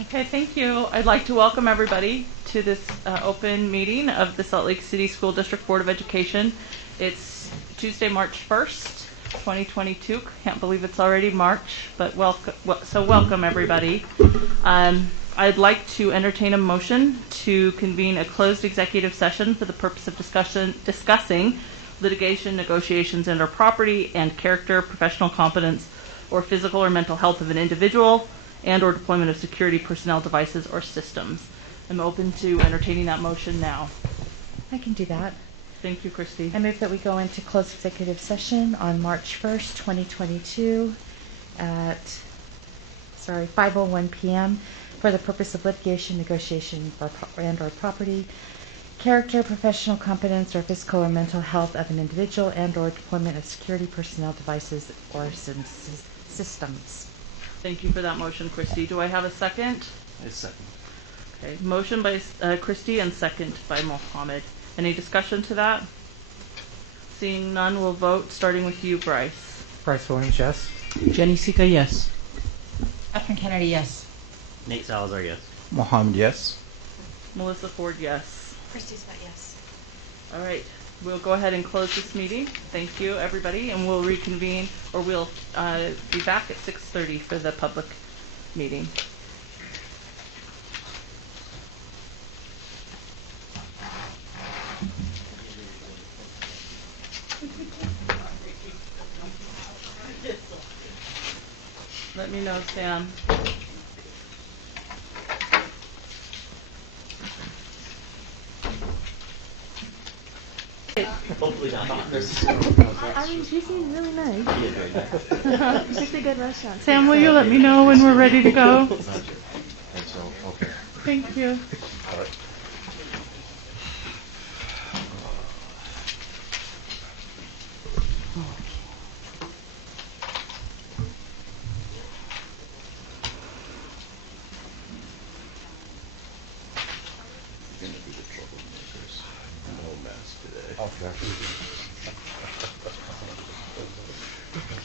Okay, thank you. I'd like to welcome everybody to this open meeting of the Salt Lake City School District Board of Education. It's Tuesday, March 1st, 2022. Can't believe it's already March, but welcome everybody. I'd like to entertain a motion to convene a closed executive session for the purpose of discussing litigation, negotiations, and/or property and character, professional competence, or physical or mental health of an individual, and/or deployment of security personnel, devices, or systems. I'm open to entertaining that motion now. I can do that. Thank you, Christy. I move that we go into closed executive session on March 1st, 2022 at 5:01 p.m. for the purpose of litigation, negotiation, and/or property, character, professional competence, or physical or mental health of an individual, and/or deployment of security personnel, devices, or systems. Thank you for that motion, Christy. Do I have a second? A second. Okay, motion by Christy and second by Mohammed. Any discussion to that? Seeing none, we'll vote, starting with you, Bryce. Bryce Williams, yes. Jenny Sika, yes. Catherine Kennedy, yes. Nate Salazar, yes. Mohammed, yes. Melissa Ford, yes. Christy Smith, yes. All right, we'll go ahead and close this meeting. Thank you, everybody, and we'll reconvene, or we'll be back at 6:30 for the public meeting. Let me know, Sam. Hopefully not. I mean, she seems really nice. It's a good restaurant. Sam, will you let me know when we're ready to go? Okay. Thank you.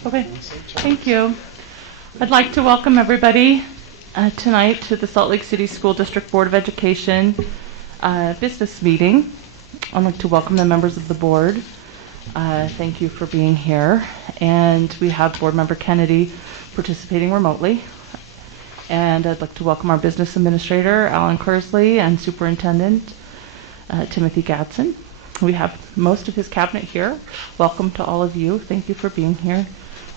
Okay, thank you. I'd like to welcome everybody tonight to the Salt Lake City School District Board of Education business meeting. I'd like to welcome the members of the board. Thank you for being here. And we have Board Member Kennedy participating remotely. And I'd like to welcome our business administrator, Alan Kersley, and Superintendent Timothy Gadsden. We have most of his cabinet here. Welcome to all of you. Thank you for being here.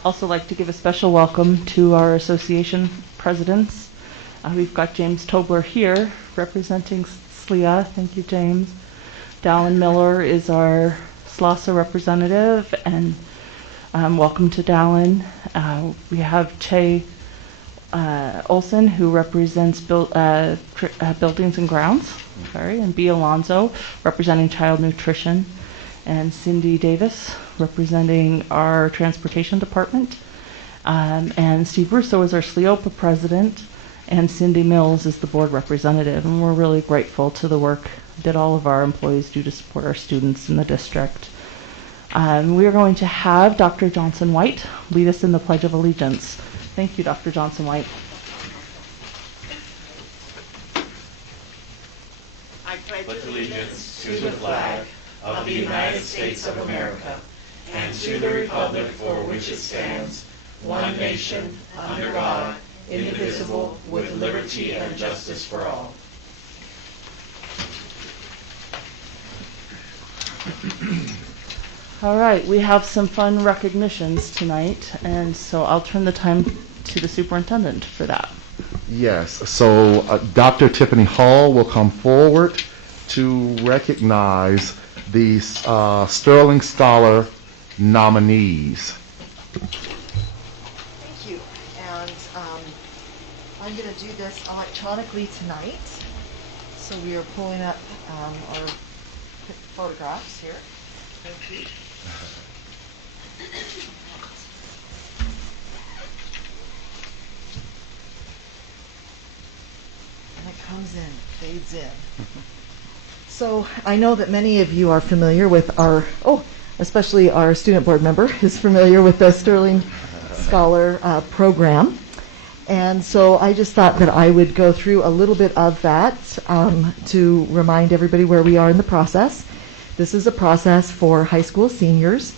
Also like to give a special welcome to our association presidents. We've got James Tobler here representing SLEA. Thank you, James. Dallin Miller is our SLASA representative, and welcome to Dallin. We have Che Olson, who represents Buildings and Grounds, and B. Alonzo, representing Child Nutrition, and Cindy Davis, representing our Transportation Department, and Steve Russo is our SLEOPA president, and Cindy Mills is the board representative, and we're really grateful to the work that all of our employees do to support our students in the district. We are going to have Dr. Johnson White lead us in the Pledge of Allegiance. Thank you, Dr. Johnson White. I pledge allegiance to the flag of the United States of America and to the republic for which it stands, one nation, under God, indivisible, with liberty and justice for all. All right, we have some fun recognitions tonight, and so I'll turn the time to the superintendent for that. Yes, so Dr. Tiffany Hall will come forward to recognize the Sterling Scholar nominees. Thank you. And I'm going to do this electronically tonight. So we are pulling up our photographs here. Thank you. And it comes in, fades in. So I know that many of you are familiar with our, especially our student board member is familiar with the Sterling Scholar program. And so I just thought that I would go through a little bit of that to remind everybody where we are in the process. This is a process for high school seniors.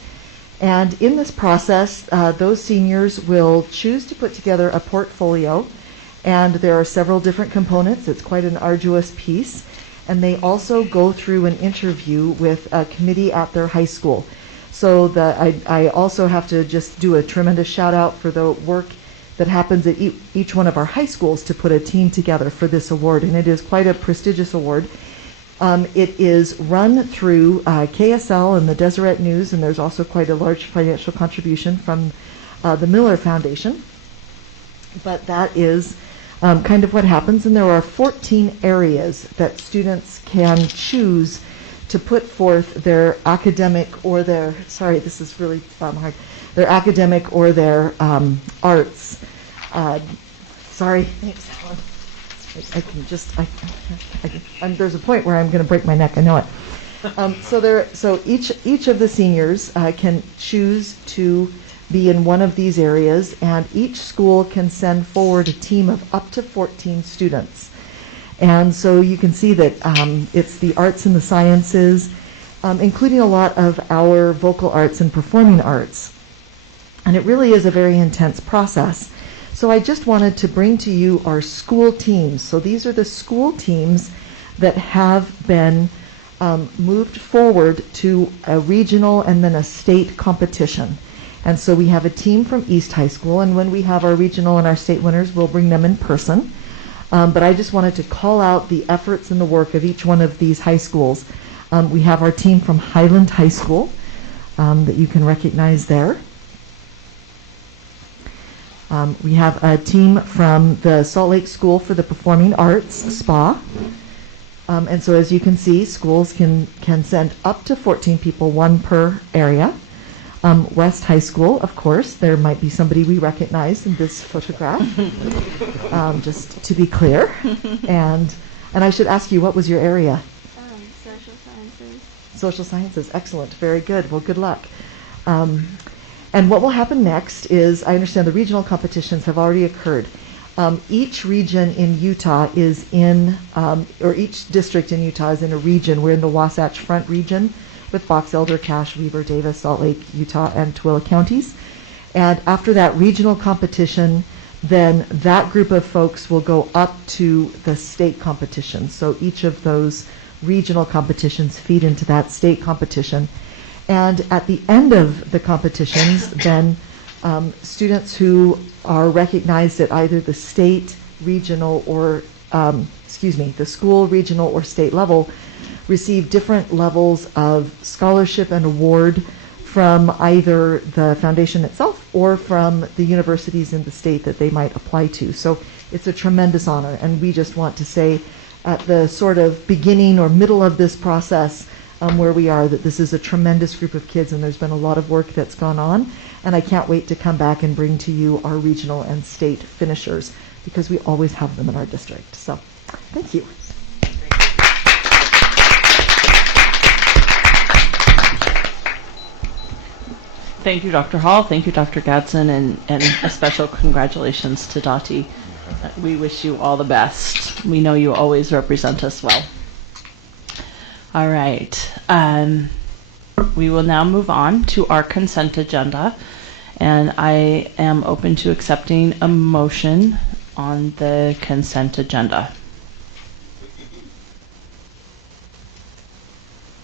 And in this process, those seniors will choose to put together a portfolio. And there are several different components. It's quite an arduous piece. And they also go through an interview with a committee at their high school. So I also have to just do a tremendous shout out for the work that happens at each one of our high schools to put a team together for this award. And it is quite a prestigious award. It is run through KSL and the Deseret News, and there's also quite a large financial contribution from the Miller Foundation. But that is kind of what happens, and there are 14 areas that students can choose to put forth their academic or their, sorry, this is really hard, their academic or their arts. Sorry, thanks, Alan. I can just, there's a point where I'm going to break my neck, I know it. So each of the seniors can choose to be in one of these areas, and each school can send forward a team of up to 14 students. And so you can see that it's the arts and the sciences, including a lot of our vocal arts and performing arts. And it really is a very intense process. So I just wanted to bring to you our school teams. So these are the school teams that have been moved forward to a regional and then a state competition. And so we have a team from East High School, and when we have our regional and our state winners, we'll bring them in person. But I just wanted to call out the efforts and the work of each one of these high schools. We have our team from Highland High School that you can recognize there. We have a team from the Salt Lake School for the Performing Arts, SPA. And so as you can see, schools can send up to 14 people, one per area. West High School, of course, there might be somebody we recognize in this photograph, just to be clear. And I should ask you, what was your area? Social sciences. Social sciences, excellent, very good. Well, good luck. And what will happen next is, I understand the regional competitions have already occurred. Each region in Utah is in, or each district in Utah is in a region. We're in the Wasatch Front region with Box Elder, Cache, Weber, Davis, Salt Lake, Utah, and Tooele counties. And after that regional competition, then that group of folks will go up to the state competition. So each of those regional competitions feed into that state competition. And at the end of the competitions, then students who are recognized at either the state, regional, or, the school, regional, or state level receive different levels of scholarship and award from either the foundation itself or from the universities in the state that they might apply to. So it's a tremendous honor, and we just want to say at the sort of beginning or middle of this process where we are, that this is a tremendous group of kids, and there's been a lot of work that's gone on, and I can't wait to come back and bring to you our regional and state finishers, because we always have them in our district. So thank you. Thank you, Dr. Hall. Thank you, Dr. Gadsden, and a special congratulations to Dottie. We wish you all the best. We know you always represent us well. All right. We will now move on to our consent agenda, and I am open to accepting a motion on the consent agenda.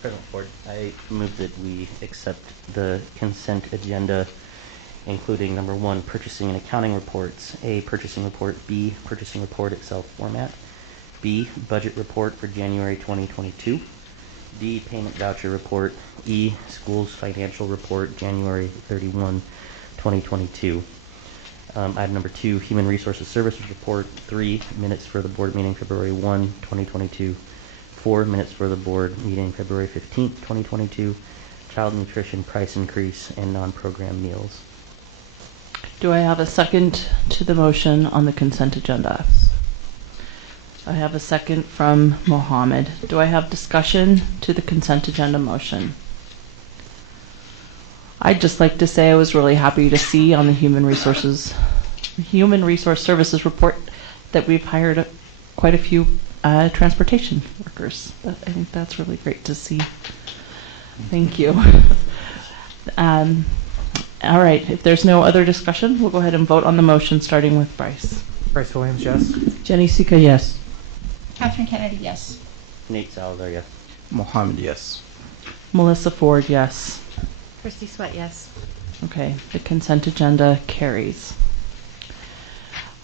President Ford, I move that we accept the consent agenda, including number 1, purchasing and accounting reports, A, purchasing report, B, purchasing report Excel format, B, budget report for January 2022, D, payment voucher report, E, schools financial report January 31, 2022. Item number 2, human resources services report, 3, minutes for the board meeting February 1, 2022, 4, minutes for the board meeting February 15th, 2022, child nutrition price increase, and non-program meals. Do I have a second to the motion on the consent agenda? I have a second from Mohammed. Do I have discussion to the consent agenda motion? I'd just like to say I was really happy to see on the human resources Human Resource Services report that we've hired quite a few transportation workers. I think that's really great to see. Thank you. All right, if there's no other discussion, we'll go ahead and vote on the motion, starting with Bryce. Bryce Williams, yes. Jenny Sika, yes. Catherine Kennedy, yes. Nate Salazar, yes. Mohammed, yes. Melissa Ford, yes. Christy Sweat, yes. Okay, the consent agenda carries.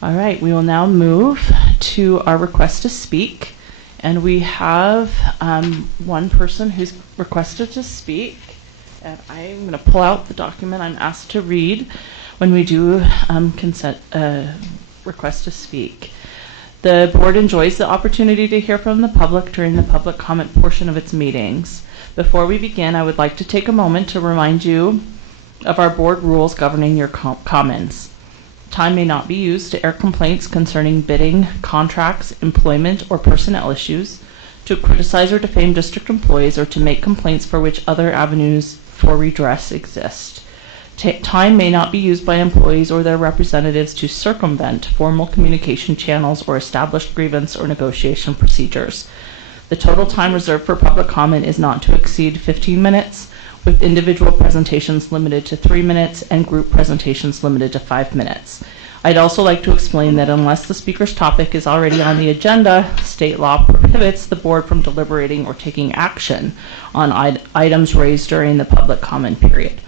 All right, we will now move to our request to speak. And we have one person who's requested to speak. And I'm going to pull out the document I'm asked to read when we do consent request to speak. The board enjoys the opportunity to hear from the public during the public comment portion of its meetings. Before we begin, I would like to take a moment to remind you of our board rules governing your comments. Time may not be used to air complaints concerning bidding, contracts, employment, or personnel issues, to criticize or defame district employees, or to make complaints for which other avenues for redress exist. Time may not be used by employees or their representatives to circumvent formal communication channels or established grievance or negotiation procedures. The total time reserved for public comment is not to exceed 15 minutes, with individual presentations limited to 3 minutes and group presentations limited to 5 minutes. I'd also like to explain that unless the speaker's topic is already on the agenda, state law prohibits the board from deliberating or taking action on items raised during the public comment period.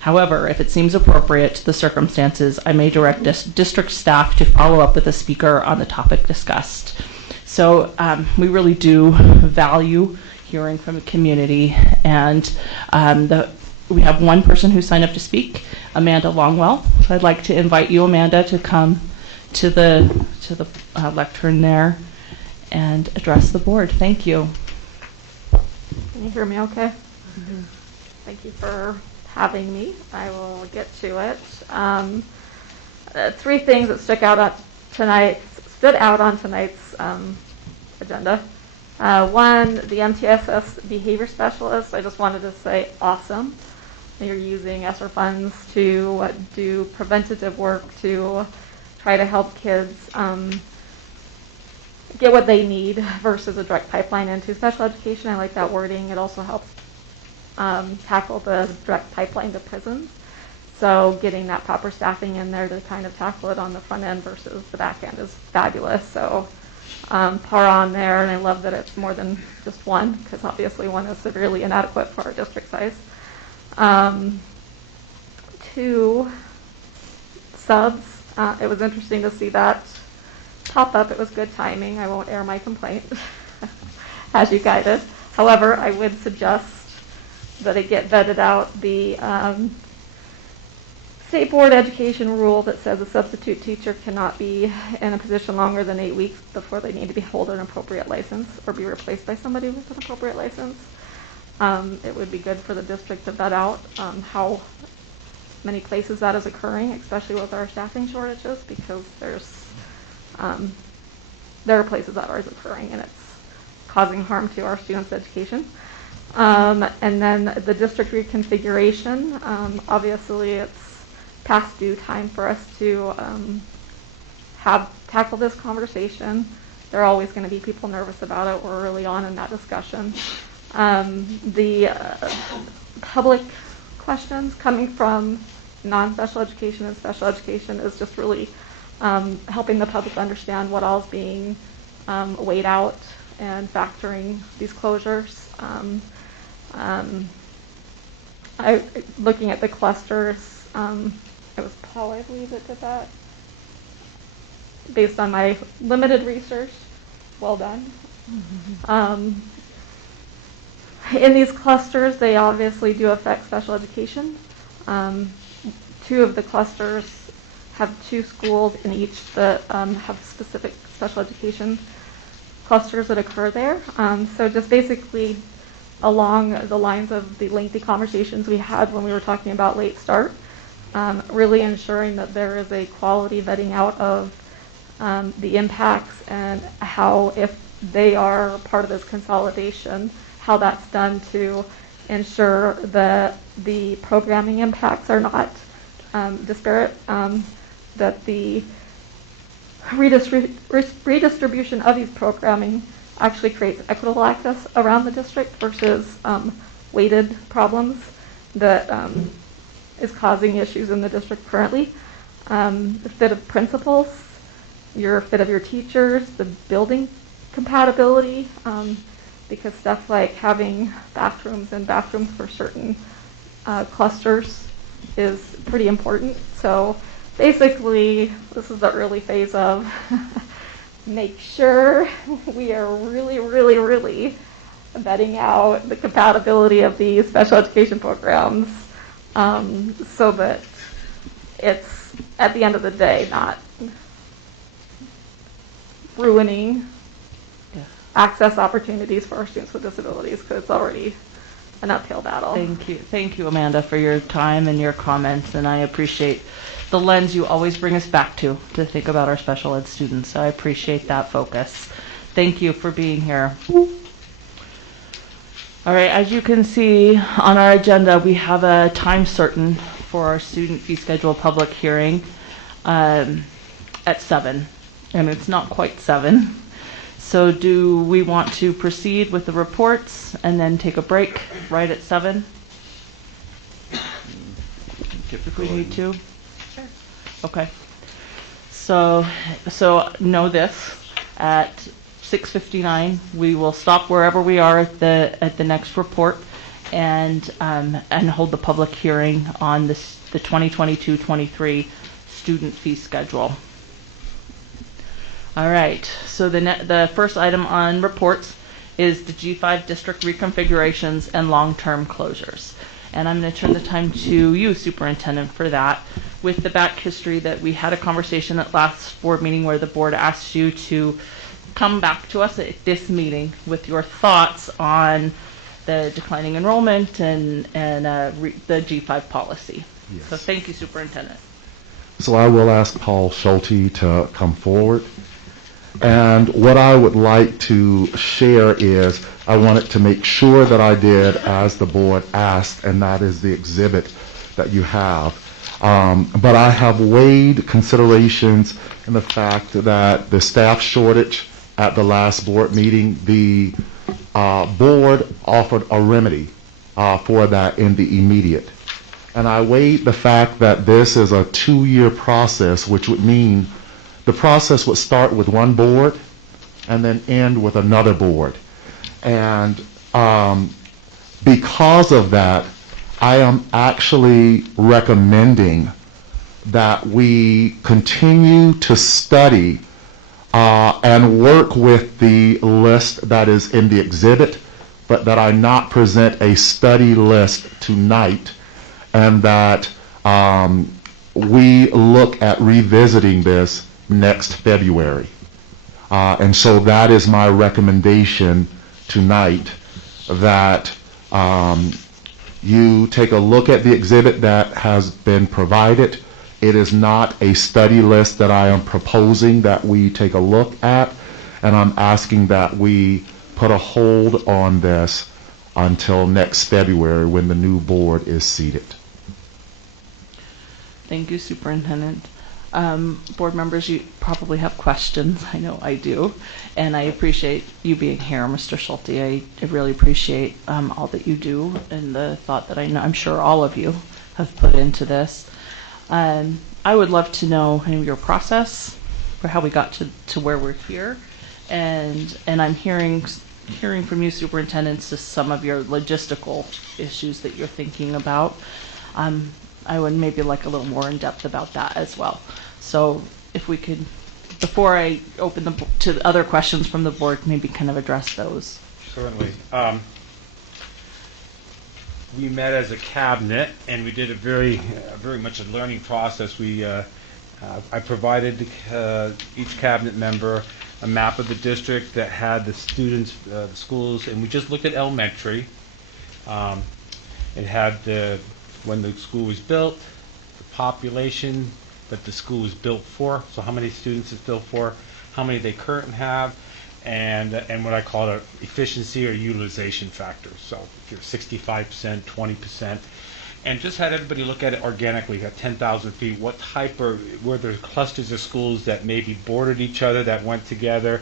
However, if it seems appropriate to the circumstances, I may direct district staff to follow up with the speaker on the topic discussed. So we really do value hearing from the community, and we have one person who signed up to speak, Amanda Longwell. So I'd like to invite you, Amanda, to come to the lectern there and address the board. Thank you. Can you hear me okay? Mm-hmm. Thank you for having me. I will get to it. 3 things that stood out on tonight's agenda. One, the MTSS behavior specialist. I just wanted to say awesome. You're using ESSER funds to do preventative work to try to help kids get what they need versus a direct pipeline into special education. I like that wording. It also helps tackle the direct pipeline to prisons. So getting that proper staffing in there to kind of tackle it on the front end versus the back end is fabulous. So par on there, and I love that it's more than just one, because obviously one is severely inadequate for our district size. 2, subs. It was interesting to see that pop up. It was good timing. I won't air my complaint as you guided. However, I would suggest that it get vetted out. The state board education rule that says a substitute teacher cannot be in a position longer than 8 weeks before they need to hold an appropriate license or be replaced by somebody with an appropriate license. It would be good for the district to vet out how many places that is occurring, especially with our staffing shortages, because there are places that are occurring and it's causing harm to our students' education. And then the district reconfiguration, obviously it's past due time for us to tackle this conversation. There are always going to be people nervous about it. We're early on in that discussion. The public questions coming from non-special education and special education is just really helping the public understand what all is being weighed out and factoring these closures. Looking at the clusters, it was Paul, I believe, that did that. Based on my limited research, well done. Mm-hmm. In these clusters, they obviously do affect special education. 2 of the clusters have 2 schools in each that have specific special education clusters that occur there. So just basically along the lines of the lengthy conversations we had when we were talking about late start, really ensuring that there is a quality vetting out of the impacts and how, if they are part of this consolidation, how that's done to ensure that the programming impacts are not disparate. that the redistribution of these programming actually creates equitable access around the district versus weighted problems that is causing issues in the district currently. The fit of principals, your fit of your teachers, the building compatibility, because stuff like having bathrooms for certain clusters is pretty important. So basically, this is the early phase of make sure we are really, really, really vetting out the compatibility of these special education programs so that it's, at the end of the day, not ruining access opportunities for our students with disabilities, because it's already an uphill battle. Thank you, Amanda, for your time and your comments, and I appreciate the lens you always bring us back to think about our special ed students. So I appreciate that focus. Thank you for being here. All right, as you can see on our agenda, we have a time certain for our student fee schedule public hearing at 7, and it's not quite 7. So do we want to proceed with the reports and then take a break right at 7? If we need to? Sure. Okay. So know this, at 6:59 we will stop wherever we are at the next report and hold the public hearing on the 2022-23 student fee schedule. All right, so the first item on reports is the G5 district reconfigurations and long-term closures. And I'm going to turn the time to you, Superintendent, for that, with the back history that we had a conversation at last board meeting where the board asked you to come back to us at this meeting with your thoughts on the declining enrollment and the G5 policy. Yes. So thank you, Superintendent. So I will ask Paul Schulte to come forward. And what I would like to share is I wanted to make sure that I did as the board asked, and that is the exhibit that you have. But I have weighed considerations in the fact that the staff shortage at the last board meeting, the board offered a remedy for that in the immediate. And I weighed the fact that this is a 2-year process, which would mean the process would start with one board and then end with another board. And because of that, I am actually recommending that we continue to study and work with the list that is in the exhibit, but that I not present a study list tonight, and that we look at revisiting this next February. And so that is my recommendation tonight, that you take a look at the exhibit that has been provided. It is not a study list that I am proposing that we take a look at, and I'm asking that we put a hold on this until next February when the new board is seated. Thank you, Superintendent. Board members, you probably have questions. I know I do. And I appreciate you being here, Mr. Schulte. I really appreciate all that you do and the thought that I'm sure all of you have put into this. I would love to know kind of your process for how we got to where we're here. And I'm hearing from you, Superintendents, just some of your logistical issues that you're thinking about. I would maybe like a little more in depth about that as well. So if we could, before I open to other questions from the board, maybe kind of address those. Certainly. We met as a cabinet, and we did a very much a learning process. I provided each cabinet member a map of the district that had the students, the schools, and we just looked at elementary. It had when the school was built, the population that the school was built for, so how many students it's built for, how many they currently have, and what I call an efficiency or utilization factor. So if you're 65%, 20%, and just had everybody look at it organically at 10,000 feet. What type of, were there clusters of schools that maybe bordered each other, that went together,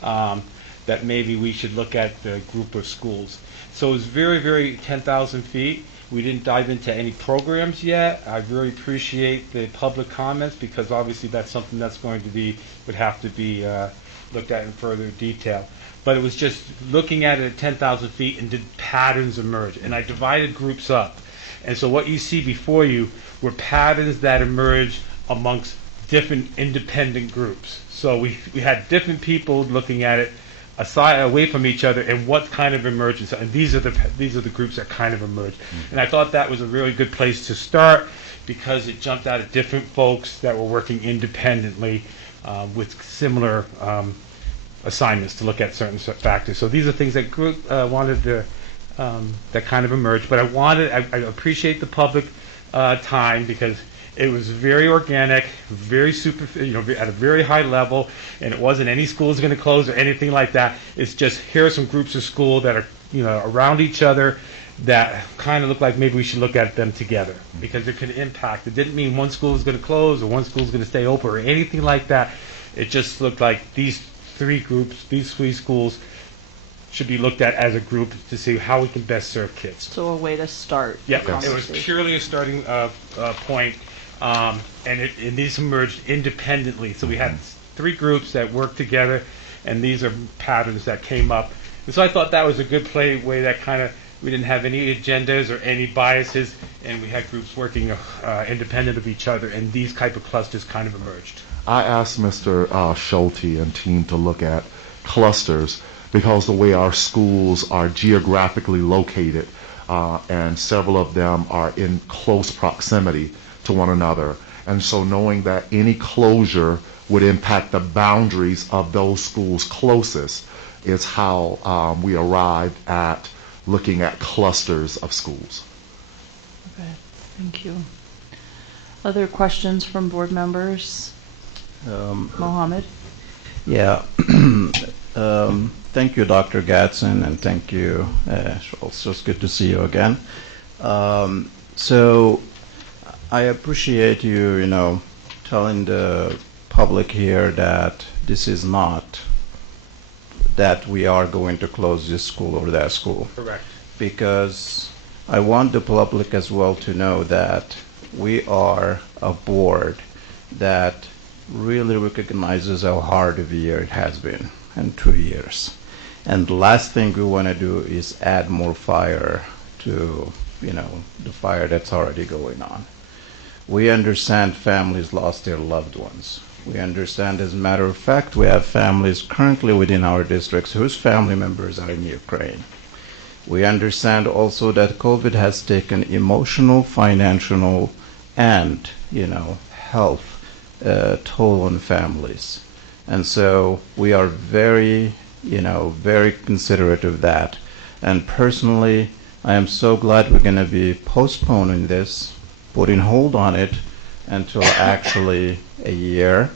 that maybe we should look at the group of schools. So it was very, very 10,000 feet. We didn't dive into any programs yet. I really appreciate the public comments because obviously that's something that's going to be, would have to be looked at in further detail. But it was just looking at it at 10,000 feet and did patterns emerge. And I divided groups up. And so what you see before you were patterns that emerged amongst different independent groups. So we had different people looking at it aside, away from each other, and what kind of emergence. And these are the groups that kind of emerged. And I thought that was a really good place to start because it jumped out at different folks that were working independently with similar assignments to look at certain factors. So these are things that group wanted to that kind of emerged. But I appreciate the public time because it was very organic, very at a very high level, and it wasn't any school is going to close or anything like that. It's just here are some groups of school that are around each other that kind of look like maybe we should look at them together because it could impact. It didn't mean one school is going to close or one school is going to stay open or anything like that. It just looked like these three schools should be looked at as a group to see how we can best serve kids. So a way to start. Yeah, the it was purely a starting point, and these emerged independently. So we had three groups that worked together, and these are patterns that came up. And so I thought that was a good way that kind of, we didn't have any agendas or any biases, and we had groups working independent of each other, and these type of clusters kind of emerged. I asked Mr. Schulte and team to look at clusters because the way our schools are geographically located, and several of them are in close proximity to one another. And so knowing that any closure would impact the boundaries of those schools closest is how we arrived at looking at clusters of schools. Okay, thank you. Other questions from board members? Mohammed? Yeah. Thank you, Dr. Gadsden, and thank you. Also, it's good to see you again. So I appreciate you, telling the public here that this is not that we are going to close this school or that school. Correct. Because I want the public as well to know that we are a board that really recognizes how hard of a year it has been in 2 years. And the last thing we want to do is add more fire to, the fire that's already going on. We understand families lost their loved ones. We understand, as a matter of fact, we have families currently within our districts whose family members are in Ukraine. We understand also that COVID has taken emotional, financial, and, health toll on families. And so we are very, very considerate of that. And personally, I am so glad we're going to be postponing this, putting hold on it until actually a year.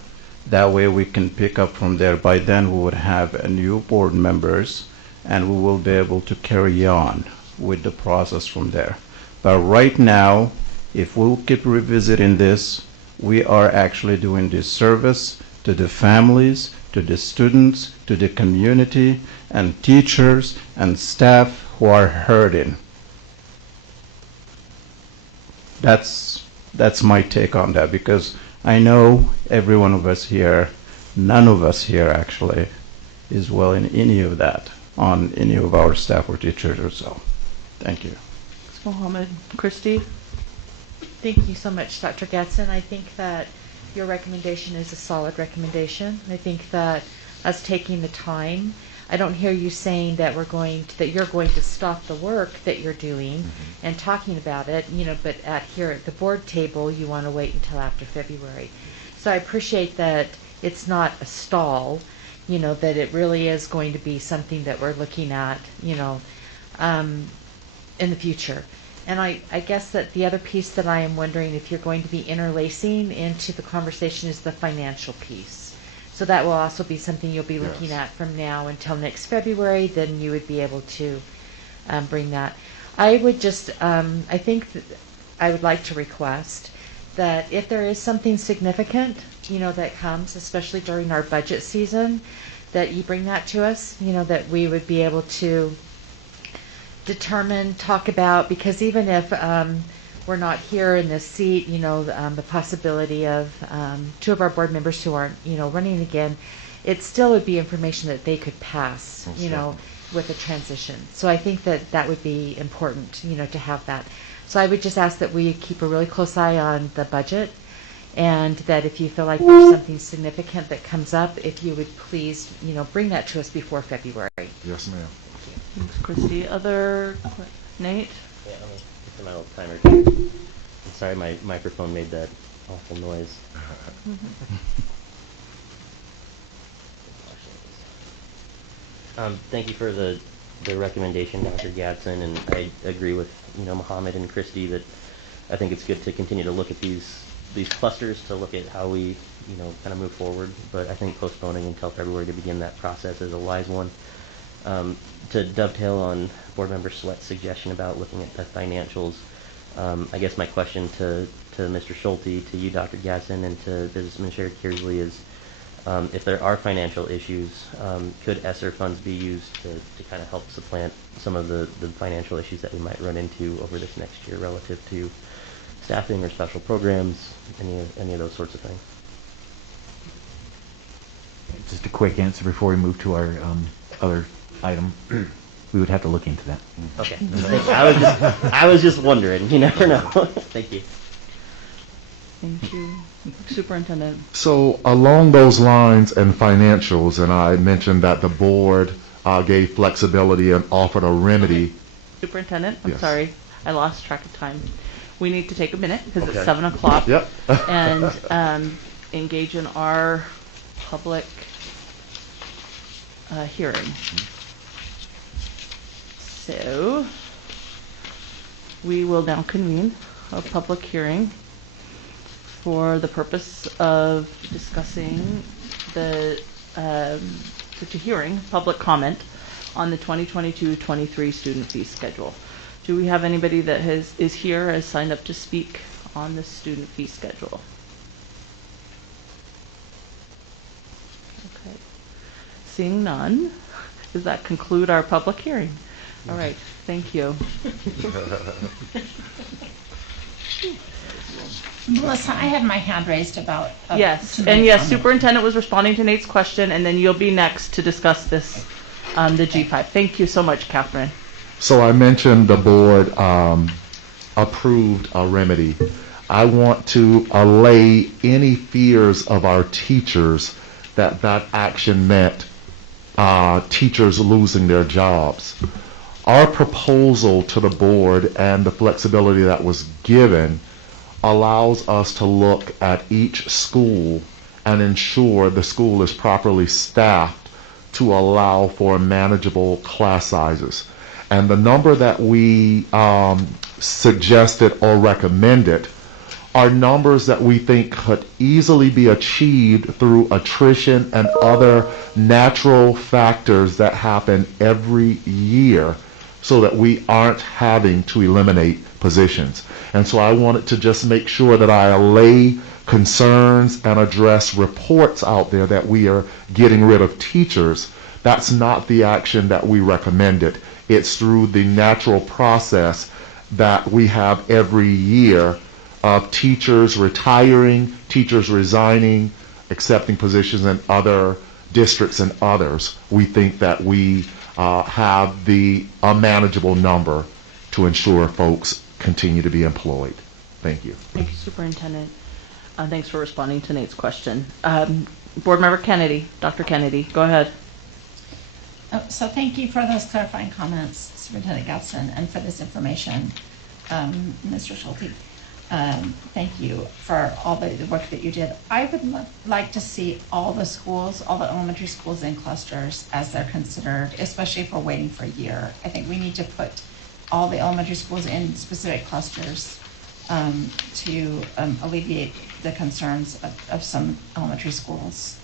That way we can pick up from there. By then we would have a new board members and we will be able to carry on with the process from there. But right now, if we'll keep revisiting this, we are actually doing disservice to the families, to the students, to the community, and teachers and staff who are hurting. That's my take on that, because I know every one of us here, none of us here actually, is well in any of that on any of our staff or teachers or so. Thank you. Thanks, Mohammed. Christy? Thank you so much, Dr. Gadsden. I think that your recommendation is a solid recommendation. I think that us taking the time, I don't hear you saying that you're going to stop the work that you're doing and talking about it, but here at the board table, you want to wait until after February. So I appreciate that it's not a stall, that it really is going to be something that we're looking at, in the future. And I guess that the other piece that I am wondering if you're going to be interlacing into the conversation is the financial piece. So that will also be something you'll be looking at from now until next February. Then you would be able to bring that. I would just, I think I would like to request that if there is something significant, that comes, especially during our budget season, that you bring that to us, that we would be able to determine, talk about, because even if we're not here in this seat, the possibility of 2 of our board members who aren't, running again, it still would be information that they could pass, with a transition. So I think that would be important, to have that. So I would just ask that we keep a really close eye on the budget, and that if you feel like there's something significant that comes up, if you would please, bring that to us before February. Yes, ma'am. Thanks, Christy. Nate? Yeah, let me get my little timer here. I'm sorry, my microphone made that awful noise. Thank you for the recommendation, Dr. Gadsden, and I agree with Mohammed and Christy that I think it's good to continue to look at these clusters to look at how we kind of move forward. But I think postponing until February to begin that process is a wise one. To dovetail on Board Member Sweat's suggestion about looking at the financials, I guess my question to Mr. Schulte, to you, Dr. Gadsden, and to Business Administrator Kearsley is, if there are financial issues, could ESSER funds be used to kind of help supplant some of the financial issues that we might run into over this next year relative to staffing or special programs, any of those sorts of things? Just a quick answer before we move to our other item. We would have to look into that. Okay. I was just wondering. You never know. Thank you. Thank you. Superintendent. So along those lines and financials, and I mentioned that the board gave flexibility and offered a remedy. Superintendent, I'm Yes. sorry. I lost track of time. We need to take a minute because Okay. it's 7 o'clock. Yep. And engage in our public hearing. So we will now convene a public hearing for the purpose of discussing the hearing, public comment on the 2022-23 student fee schedule. Do we have anybody that is here, has signed up to speak on the student fee schedule? Okay. Seeing none, does that conclude our public hearing? All right, thank you. Melissa, I had my hand raised about. Yes, to and make yes, comment. Superintendent was responding to Nate's question, and then you'll be next to discuss this, the G5. Thank you so much, Catherine. So I mentioned the board approved a remedy. I want to allay any fears of our teachers that action meant teachers losing their jobs. Our proposal to the board and the flexibility that was given allows us to look at each school and ensure the school is properly staffed to allow for manageable class sizes. And the number that we suggested or recommended are numbers that we think could easily be achieved through attrition and other natural factors that happen every year, so that we aren't having to eliminate positions. And so I wanted to just make sure that I allay concerns and address reports out there that we are getting rid of teachers. That's not the action that we recommended. It's through the natural process that we have every year of teachers retiring, teachers resigning, accepting positions in other districts and others. We think that we have a manageable number to ensure folks continue to be employed. Thank you. Thank you, Superintendent. Thanks for responding to Nate's question. Board Member Kennedy, Dr. Kennedy, go ahead. So thank you for those clarifying comments, Superintendent Gadsden, and for this information, Mr. Schulte. Thank you for all the work that you did. I would like to see all the schools, all the elementary schools in clusters as they're considered, especially if we're waiting for a year. I think we need to put all the elementary schools in specific clusters to alleviate the concerns of some elementary schools.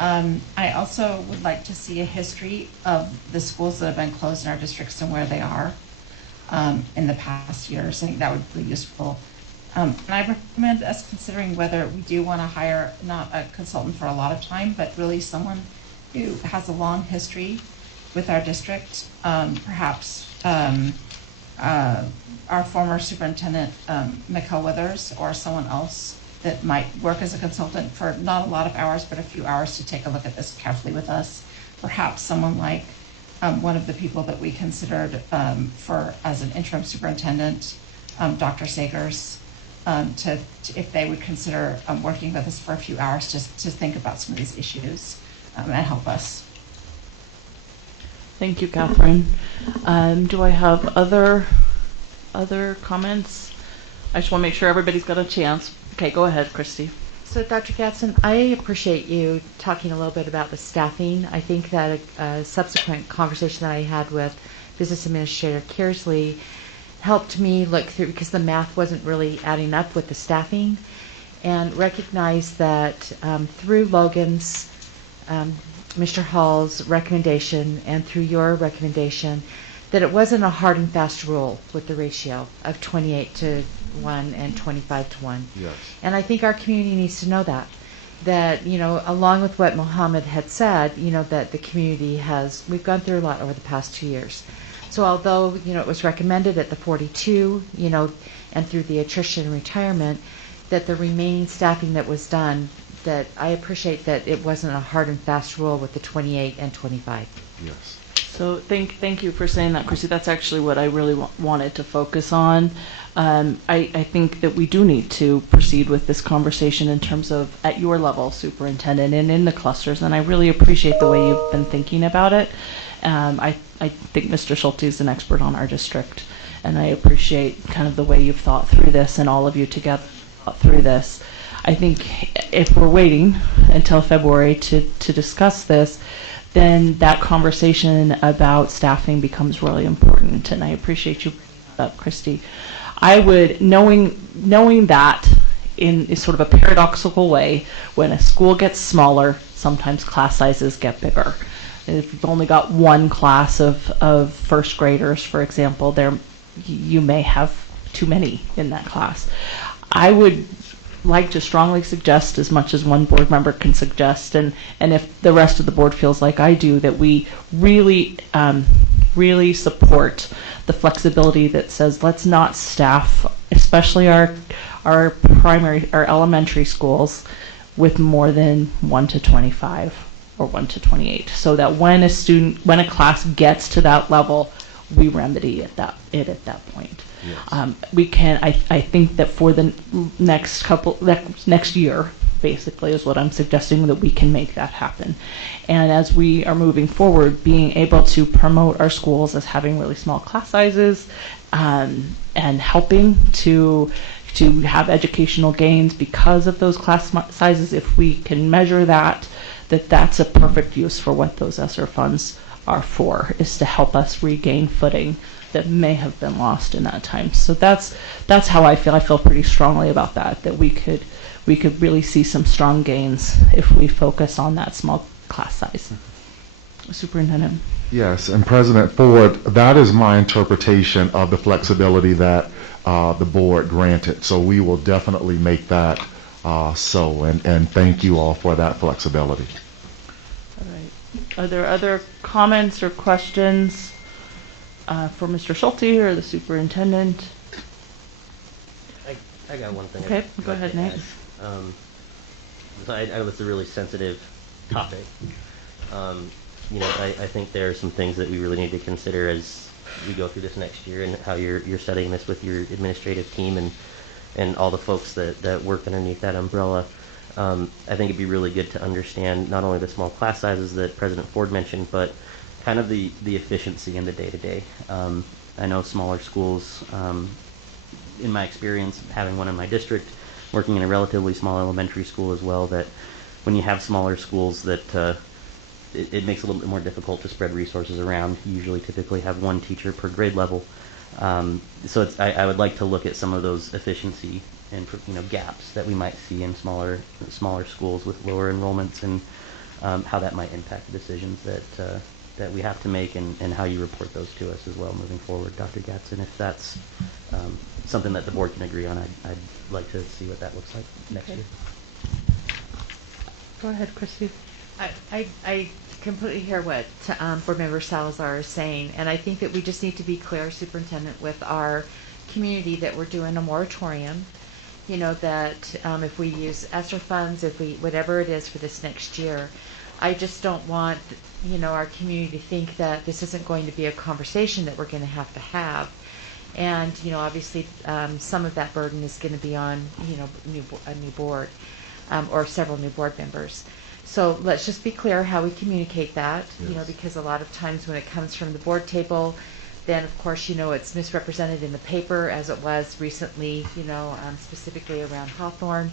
I also would like to see a history of the schools that have been closed in our districts and where they are. in the past years. I think that would be useful. And I recommend us considering whether we do want to hire not a consultant for a lot of time, but really someone who has a long history with our district, perhaps our former superintendent, Mikkel Withers, or someone else that might work as a consultant for not a lot of hours, but a few hours to take a look at this carefully with us. Perhaps someone like one of the people that we considered for as an interim superintendent, Dr. Sagers, if they would consider working with us for a few hours just to think about some of these issues and help us. Thank you, Catherine. Do I have other comments? I just want to make sure everybody's got a chance. Okay, go ahead, Christy. So, Dr. Gatson, I appreciate you talking a little bit about the staffing. I think that a subsequent conversation that I had with Business Administrator Kearsley helped me look through, because the math wasn't really adding up with the staffing, and recognize that through Logan's, Mr. Hall's recommendation, and through your recommendation, that it wasn't a hard and fast rule with the ratio of 28-1 and 25-1. Yes. And I think our community needs to know that, you know, along with what Mohammed had said, you know, that the community we've gone through a lot over the past 2 years. So although, you know, it was recommended at the 42, you know, and through the attrition and retirement, that the remaining staffing that was done, that I appreciate that it wasn't a hard and fast rule with the 28 and 25. Yes. So thank you for saying that, Chrissy. That's actually what I really wanted to focus on. I think that we do need to proceed with this conversation in terms of at your level, superintendent, and in the clusters. And I really appreciate the way you've been thinking about it. I think Mr. Schulte is an expert on our district, and I appreciate kind of the way you've thought through this, and all of you together thought through this. I think if we're waiting until February to discuss this, then that conversation about staffing becomes really important, and I appreciate you bringing that up, Christy. I would, knowing that in sort of a paradoxical way, when a school gets smaller, sometimes class sizes get bigger. If you've only got one class of first graders, for example, you may have too many in that class. I would like to strongly suggest, as much as one board member can suggest, and if the rest of the board feels like I do, that we really support the flexibility that says let's not staff, especially our elementary schools, with more one 1 to 25 or 1 to 28, so that when a class gets to that level, we remedy it at that point. Yes. I think that for the next year, basically, is what I'm suggesting, that we can make that happen. And as we are moving forward, being able to promote our schools as having really small class sizes, and helping to have educational gains because of those class sizes, if we can measure that's a perfect use for what those ESSER funds are for, is to help us regain footing that may have been lost in that time. So that's how I feel. I feel pretty strongly about that we could really see some strong gains if we focus on that small class size. Superintendent. Yes, and President Ford, that is my interpretation of the flexibility that the board granted. So we will definitely make that so, and thank you all for that flexibility. All right. Are there other comments or questions for Mr. Schulte or the superintendent? I got one thing. Okay, go ahead, Nate. So I know it's a really sensitive topic. I think there are some things that we really need to consider as we go through this next year, and how you're setting this with your administrative team and all the folks that work underneath that umbrella. I think it'd be really good to understand not only the small class sizes that President Ford mentioned, but kind of the efficiency in the day-to-day. I know smaller schools, in my experience, having one in my district, working in a relatively small elementary school as well, that when you have smaller schools, that it makes it a little bit more difficult to spread resources around. You usually typically have one teacher per grade level. So I would like to look at some of those efficiency and gaps that we might see in smaller schools with lower enrollments, and how that might impact the decisions that that we have to make and how you report those to us as well moving forward, Dr. Gadsden. If that's something that the board can agree on, I'd like to see what that looks like next year. Go ahead, Christy. I completely hear what Board Member Salazar is saying, and I think that we just need to be clear, Superintendent, with our community that we're doing a moratorium. You know, that if we use ESSER funds, if we, whatever it is for this next year, I just don't want, you know, our community to think that this isn't going to be a conversation that we're going to have. And, you know, obviously some of that burden is going to be on, you know, a new board or several new board members. So let's just be clear how we communicate that, you know, because a lot of times when it comes from the board table, then of course, you know, it's misrepresented in the paper as it was recently, you know, specifically around Hawthorne.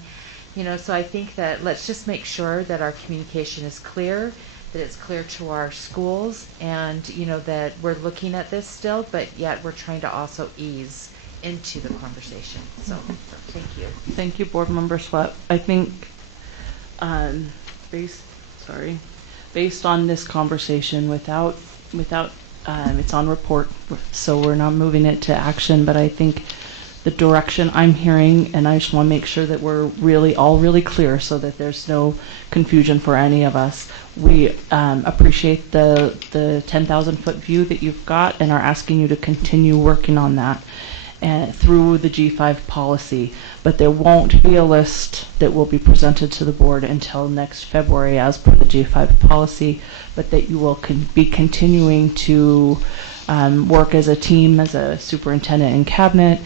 You know, so I think that let's just make sure that our communication is clear, that it's clear to our schools, and, you know, that we're looking at this still, but yet we're trying to also ease into the conversation. So, thank you. Thank you, Board Member Sweat. I think based on this conversation, without it's on report, so we're not moving it to action, but I think the direction I'm hearing, and I just want to make sure that we're all really clear so that there's no confusion for any of us. We appreciate the 10,000-foot view that you've got and are asking you to continue working on that through the G5 policy, but there won't be a list that will be presented to the board until next February as per the G5 policy, but that you will be continuing to work as a team, as a superintendent and cabinet,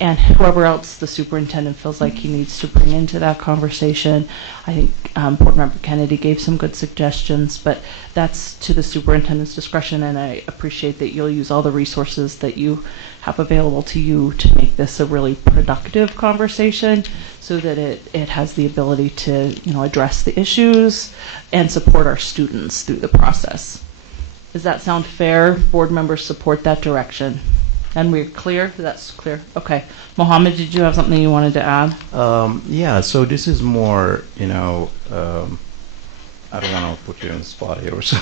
and whoever else the superintendent feels like he needs to bring into that conversation. I think Board Member Kennedy gave some good suggestions, but that's to the superintendent's discretion, and I appreciate that you'll use all the resources that you have available to you to make this a really productive conversation so that it has the ability to, you know, address the issues and support our students through the process. Does that sound fair? Board members support that direction. And we're clear? That's clear. Okay. Mohammed, did you have something you wanted to add? Yeah, so this is more, you know, I don't want to put you on the spot here. So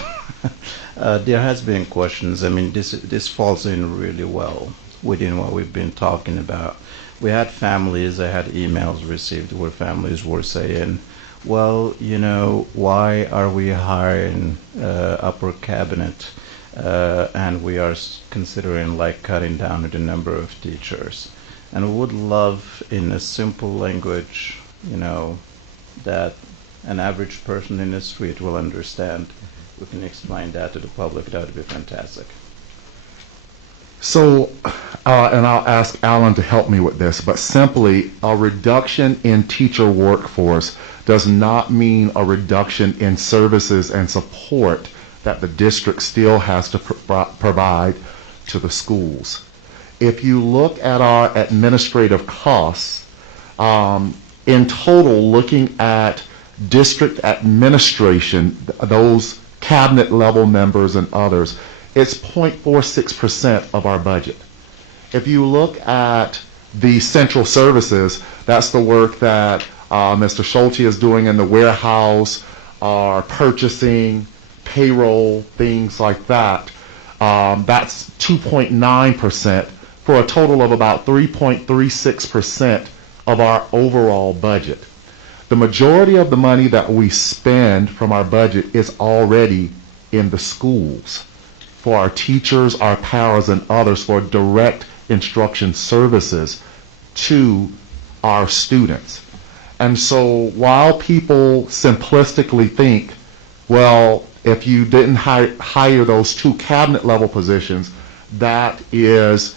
there has been questions. I mean, this falls in really well within what we've been talking about. We had families, I had emails received where families were saying, well, you know, why are we hiring upper cabinet and we are considering like cutting down the number of teachers? And we would love in a simple language, you know, that an average person in the street will understand. We can explain that to the public. That would be fantastic. So, and I'll ask Alan to help me with this, but simply a reduction in teacher workforce does not mean a reduction in services and support that the district still has to provide to the schools. If you look at our administrative costs, in total, looking at district administration, those cabinet level members and others, it's 0.46% of our budget. If you look at the central services, that's the work that Mr. Schulte is doing in the warehouse, our purchasing, payroll, things like that. That's 2.9% for a total of about 3.36% of our overall budget. The majority of the money that we spend from our budget is already in the schools for our teachers, our paras, and others for direct instruction services to our students. And so while people simplistically think, well, if you didn't hire those 2 cabinet level positions, that is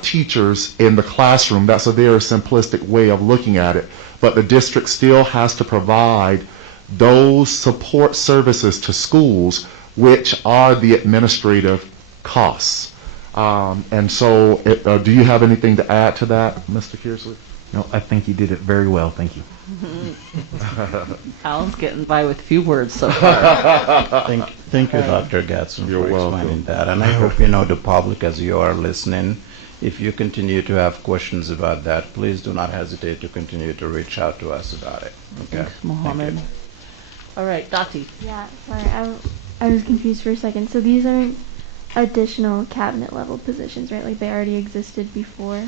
teachers in the classroom, that's a very simplistic way of looking at it. But the district still has to provide those support services to schools, which are the administrative costs. And so do you have anything to add to that, Mr. Kearsley? No, I think you did it very well. Thank you. Alan's getting by with few words so far. Thank you, Dr. Gadsden, for explaining that. And I hope, you know, the public, as you are listening, if you continue to have questions about that, please do not hesitate to continue to reach out to us about it. Okay. Thanks, Mohammed. Thank you. All right, Dati. Yeah, sorry. I was confused for a second. So these aren't additional cabinet level positions, right? Like they already existed before?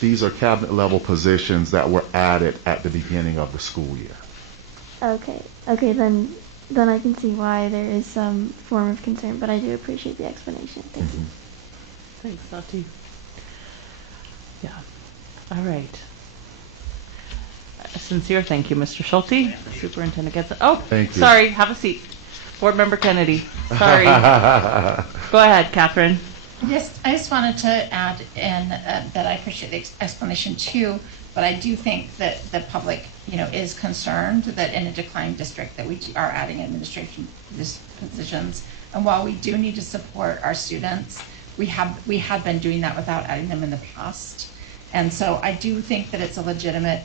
These are cabinet level positions that were added at the beginning of the school year. Okay. Okay, then I can see why there is some form of concern, but I do appreciate the explanation. Thank you. Thanks, Dottie. Yeah. All right. A sincere thank you, Mr. Schulte. Superintendent gets it. Oh, Thank you. sorry. Have a seat. Board Member Kennedy. Sorry. Go ahead, Catherine. I just wanted to add in that I appreciate the explanation too, but I do think that the public, is concerned that in a declining district that we are adding administration positions. And while we do need to support our students, we have been doing that without adding them in the past. And so I do think that it's a legitimate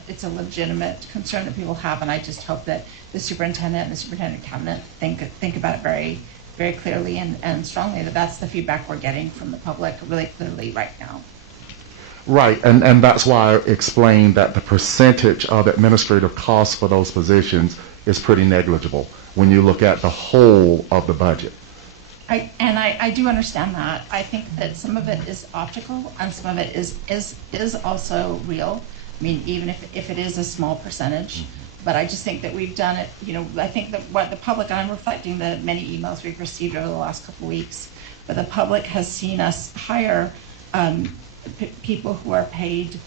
concern that people have, and I just hope that the superintendent and the superintendent cabinet think about it very, very clearly and strongly, that that's the feedback we're getting from the public really clearly right now. Right, and that's why I explained that the percentage of administrative costs for those positions is pretty negligible when you look at the whole of the budget. I do understand that. I think that some of it is optical and some of it is also real. I mean, even if it is a small percentage, but I just think that we've done it, I think that what the public, and I'm reflecting the many emails we've received over the last couple of weeks, but the public has seen us hire people who are paid,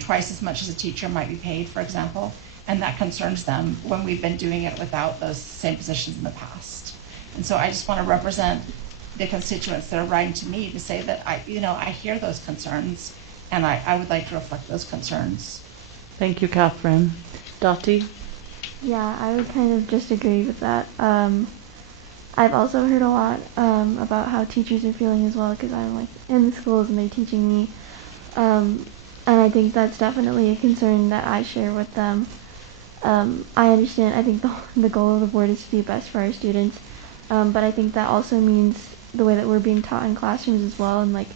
twice as much as a teacher might be paid, for example, and that concerns them when we've been doing it without those same positions in the past. And so I just want to represent the constituents that are writing to me to say that I hear those concerns, and I would like to reflect those concerns. Thank you, Catherine. Dottie? Yeah, I would kind of just agree with that. I've also heard a lot about how teachers are feeling as well, because I'm in the schools and they're teaching me, and I think that's definitely a concern that I share with them. I understand. I think the goal of the board is to do best for our students, but I think that also means the way that we're being taught in classrooms as well, and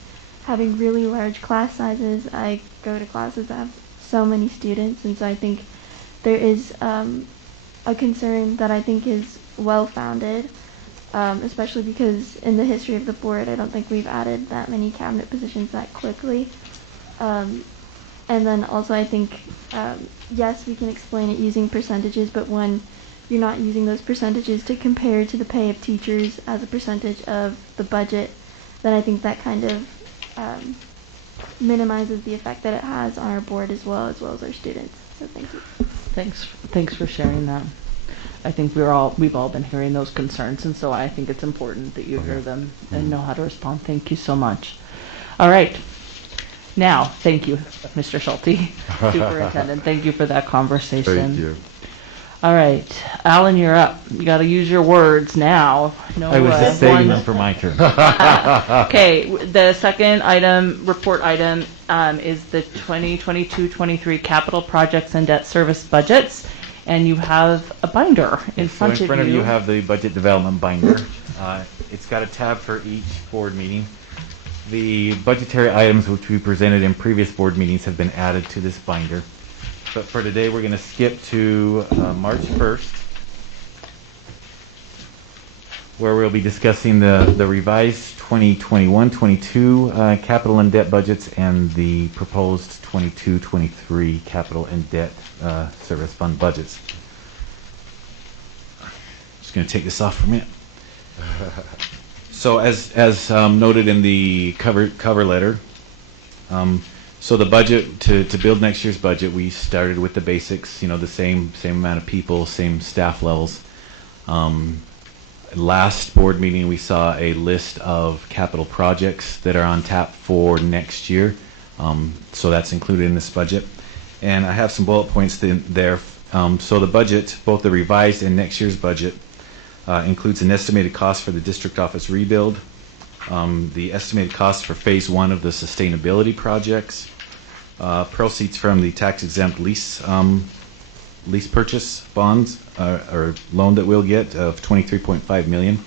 having really large class sizes. I go to classes that have so many students, and so I think there is a concern that I think is well-founded, especially because in the history of the board, I don't think we've added that many cabinet positions that quickly. And then also I think, yes, we can explain it using percentages, but when you're not using those percentages to compare to the pay of teachers as a percentage of the budget, then I think that kind of minimizes the effect that it has on our board as well as our students. So thank you. Thanks for sharing that. I think we've all been hearing those concerns, and so I think it's important that you hear them and know how to respond. Thank you so much. All right. Now, thank you, Mr. Schulte, Superintendent. Thank you for that conversation. Thank you. All right, Alan, you're up. You got to use your words now. No, I was just saving them for my turn. Okay, the second report item, is the 2022-23 capital projects and debt service budgets, and you have a binder in front of you. So in front of you have the budget development binder. It's got a tab for each board meeting. The budgetary items which we presented in previous board meetings have been added to this binder. But for today, we're going to skip to March 1st, where we'll be discussing the revised 2021-22 capital and debt budgets and the proposed 22-23 capital and debt service fund budgets. Just going to take this off for a minute. So as noted in the cover letter, so the budget, to build next year's budget, we started with the basics, the same amount of people, same staff levels. Last board meeting, we saw a list of capital projects that are on tap for next year. So that's included in this budget. And I have some bullet points there. So the budget, both the revised and next year's budget, includes an estimated cost for the district office rebuild, the estimated cost for phase 1 of the sustainability projects, proceeds from the tax-exempt lease purchase bonds or loan that we'll get of $23.5 million.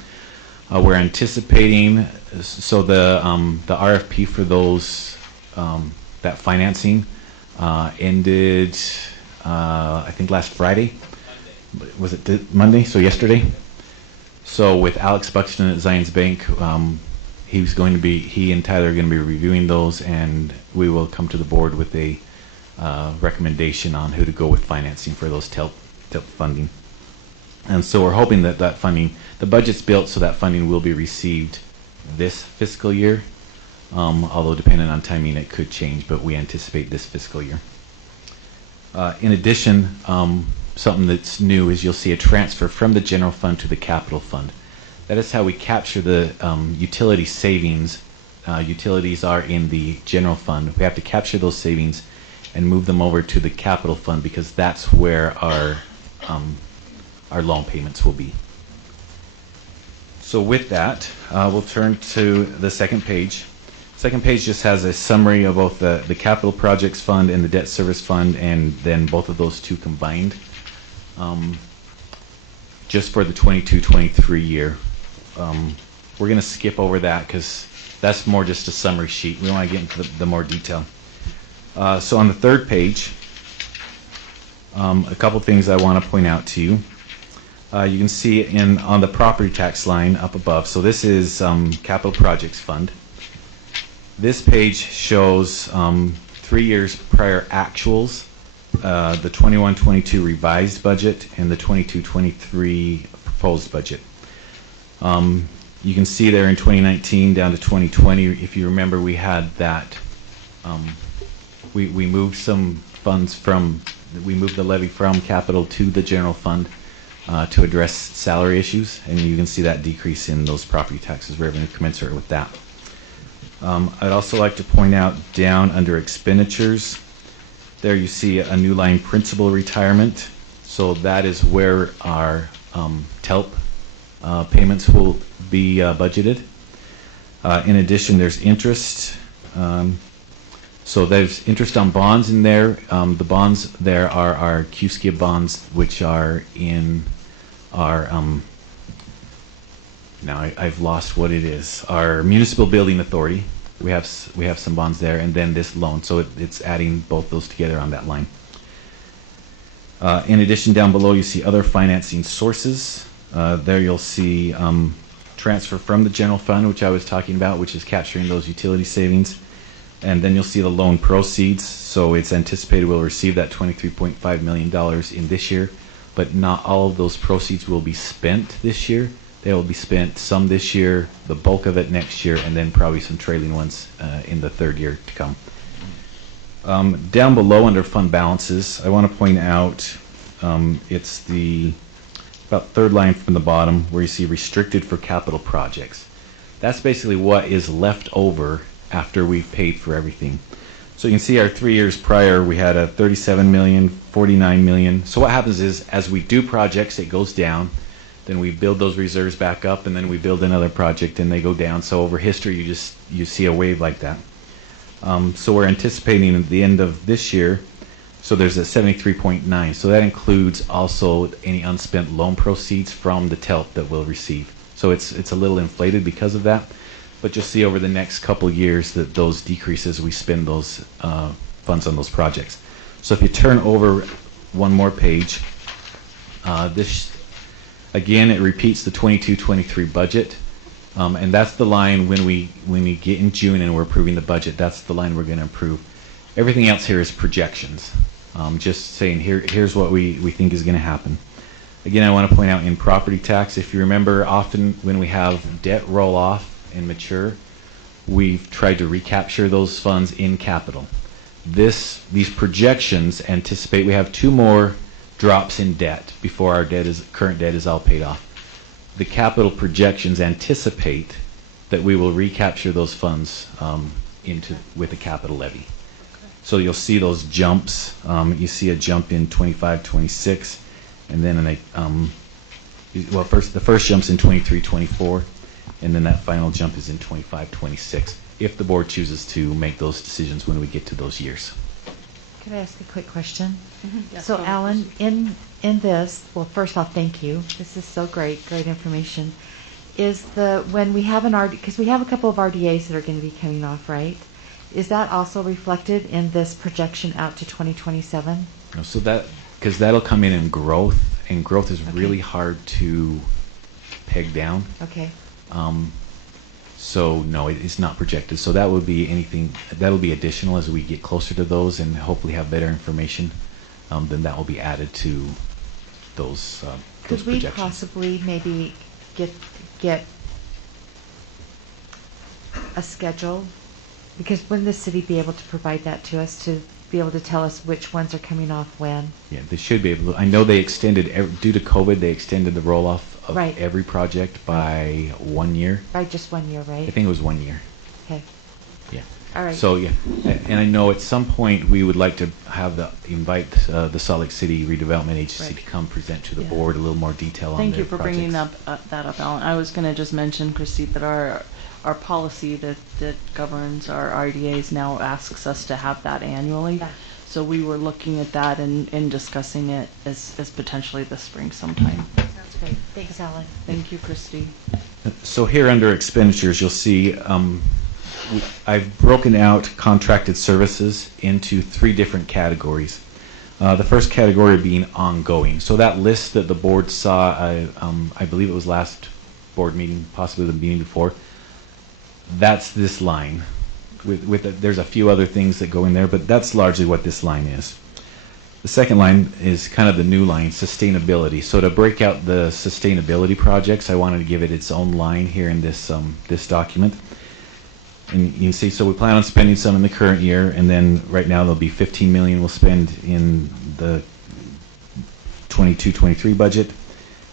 We're anticipating, so the RFP for those that financing ended I think last Friday. Was it Monday? So yesterday. So with Alex Buxton at Zions Bank, he and Tyler are going to be reviewing those, and we will come to the board with a recommendation on who to go with financing for those TILP funding. And so we're hoping that that funding, the budget's built so that funding will be received this fiscal year, although depending on timing it could change, but we anticipate this fiscal year. In addition, something that's new is you'll see a transfer from the general fund to the capital fund. That is how we capture the utility savings. Utilities are in the general fund. We have to capture those savings and move them over to the capital fund because that's where our loan payments will be. So with that, we'll turn to the second page. Second page just has a summary of both the capital projects fund and the debt service fund, and then both of those two combined. Just for the 22-23 year. We're going to skip over that because that's more just a summary sheet. We want to get into the more detail. So on the third page, a couple things I want to point out to you. You can see on the property tax line up above. So this is capital projects fund. This page shows 3 years prior actuals, the 21-22 revised budget, and the 22-23 proposed budget. You can see there in 2019 down to 2020, if you remember, we had that, we moved some funds we moved the levy from capital to the general fund to address salary issues, and you can see that decrease in those property taxes revenue commensurate with that. I'd also like to point out down under expenditures, there you see a new line, principal retirement. So that is where our TELP payments will be budgeted. In addition, there's interest. So there's interest on bonds in there. The bonds there are our QSKIB bonds, which are in our, now I've lost what it is, our Municipal Building Authority. We have some bonds there, and then this loan. So it's adding both those together on that line. In addition, down below you see other financing sources. There you'll see transfer from the general fund, which I was talking about, which is capturing those utility savings. And then you'll see the loan proceeds. So it's anticipated we'll receive that $23.5 million in this year, but not all of those proceeds will be spent this year. They will be spent some this year, the bulk of it next year, and then probably some trailing ones in the third year to come. Down below under fund balances, I want to point out it's the about third line from the bottom where you see restricted for capital projects. That's basically what is left over after we've paid for everything. So you can see our 3 years prior we had a 37 million, 49 million. So what happens is as we do projects it goes down, then we build those reserves back up, and then we build another project and they go down. So over history you see a wave like that. So we're anticipating at the end of this year, so there's a 73.9. So that includes also any unspent loan proceeds from the TELP that we'll receive. So it's a little inflated because of that, but you'll see over the next couple years that those decreases, we spend those funds on those projects. So if you turn over one more page, this again, it repeats the 22-23 budget, and that's the line when we get in June and we're approving the budget. That's the line we're going to approve. Everything else here is projections. Just saying here's what we think is going to happen. Again, I want to point out in property tax, if you remember, often when we have debt roll off and mature, we've tried to recapture those funds in capital. These projections anticipate we have 2 more drops in debt before our current debt is all paid off. The capital projections anticipate that we will recapture those funds with the capital levy. So you'll see those jumps. You see a jump in 25-26, and then the first jump's in 23-24, and then that final jump is in 25-26. If the board chooses to make those decisions when we get to those years. Could I ask a quick question? Yes, So go ahead. Alan, in this, well, first off, thank you. This is so great information. Is when we have because we have a couple of RDAs that are going to be coming off, right? Is that also reflected in this projection out to 2027? So because that'll come in growth, and growth is really hard to pegged down. Okay. So no, it's not projected. So that would be anything, that'll be additional as we get closer to those and hopefully have better information. Then that will be added to those Could we projections. possibly maybe get a schedule? Because wouldn't the city be able to provide that to us, to be able to tell us which ones are coming off when? Yeah, they should be able to. I know they extended, due to COVID, they extended the roll-off of Right. every project by 1 year. By just 1 year, right? I think it was 1 year. Okay. Yeah. All right. So yeah, and I know at some point we would like to have invite the Salt Lake City Redevelopment Agency Right. to come present to the Yeah. board a little more detail on Thank their you for bringing projects. that up, Alan. I was going to just mention, Christy, that our policy that governs our RDAs now asks us to have that annually. Yeah. So we were looking at that and discussing it as potentially this spring sometime. Sounds great. Thanks, Alan. Thank you, Christy. So here under expenditures, you'll see I've broken out contracted services into 3 different categories. The first category being ongoing. So that list that the board saw, I believe it was last board meeting, possibly the meeting before, that's this line. There's a few other things that go in there, but that's largely what this line is. The second line is kind of the new line, sustainability. So to break out the sustainability projects, I wanted to give it its own line here in this this document. And you can see, so we plan on spending some in the current year, and then right now there'll be 15 million we'll spend in the 22-23 budget,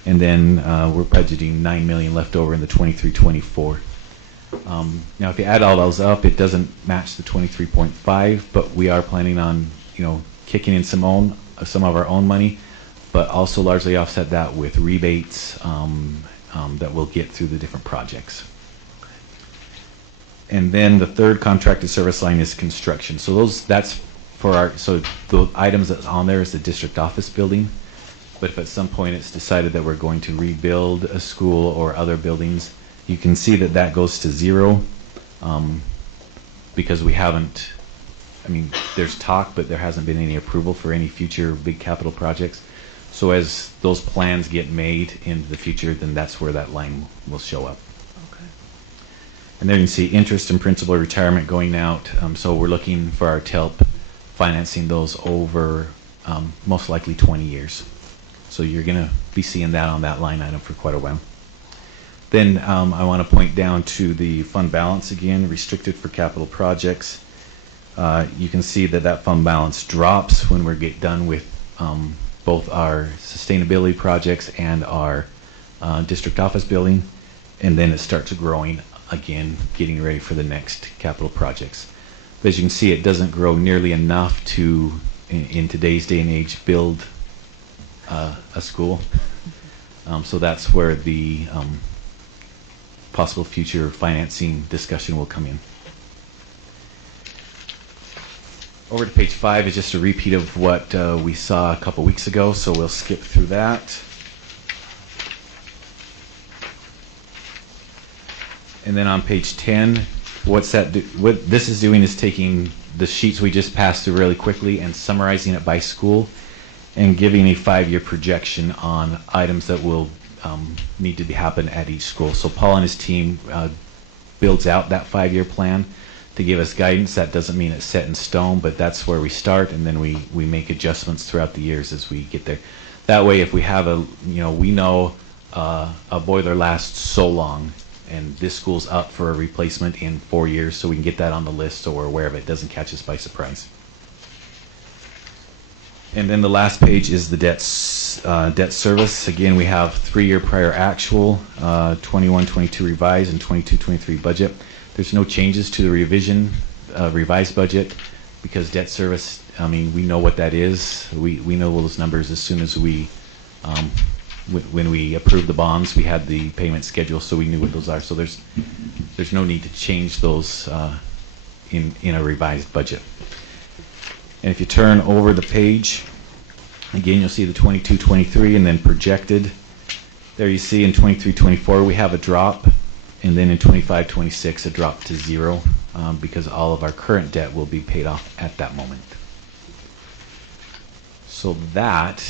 and then we're budgeting 9 million left over in the 23-24. Now, if you add all those up, it doesn't match the 23.5, but we are planning on, kicking in some of our own money, but also largely offset that with rebates that we'll get through the different projects. And then the third contracted service line is construction. So that's for so the items that's on there is the district office building. But if at some point it's decided that we're going to rebuild a school or other buildings, you can see that goes to 0 because we haven't, there's talk, but there hasn't been any approval for any future big capital projects. So as those plans get made into the future, then that's where that line will show up. And there you can see interest and principal retirement going out. So we're looking for our TELP financing those over most likely 20 years. So you're going to be seeing that on that line item for quite a while. Then I want to point down to the fund balance again, restricted for capital projects. You can see that fund balance drops when we get done with both our sustainability projects and our district office building, and then it starts growing again, getting ready for the next capital projects. But as you can see, it doesn't grow nearly enough to, in today's day and age, build a school. So that's where the possible future financing discussion will come in. Over to page 5 is just a repeat of what we saw a couple weeks ago, so we'll skip through that. And then on page 10, what this is doing is taking the sheets we just passed through really quickly and summarizing it by school and giving a 5-year projection on items that will need to happen at each school. So Paul and his team builds out that 5-year plan to give us guidance. That doesn't mean it's set in stone, but that's where we start, and then we make adjustments throughout the years as we get there. That way, if we have we know a boiler lasts so long, and this school's up for a replacement in 4 years, so we can get that on the list so we're aware of it. It doesn't catch us by surprise. And then the last page is the debt service. Again, we have 3-year prior actual, 21-22 revised, and 22-23 budget. There's no changes to the revised budget, because debt service, we know what that is. We know those numbers as soon as when we approved the bonds, we had the payment schedule, so we knew what those are. So there's no need to change those in a revised budget. And if you turn over the page, again, you'll see the 22-23 and then projected. There you see in 23-24 we have a drop, and then in 25-26 a drop to 0 because all of our current debt will be paid off at that moment. So that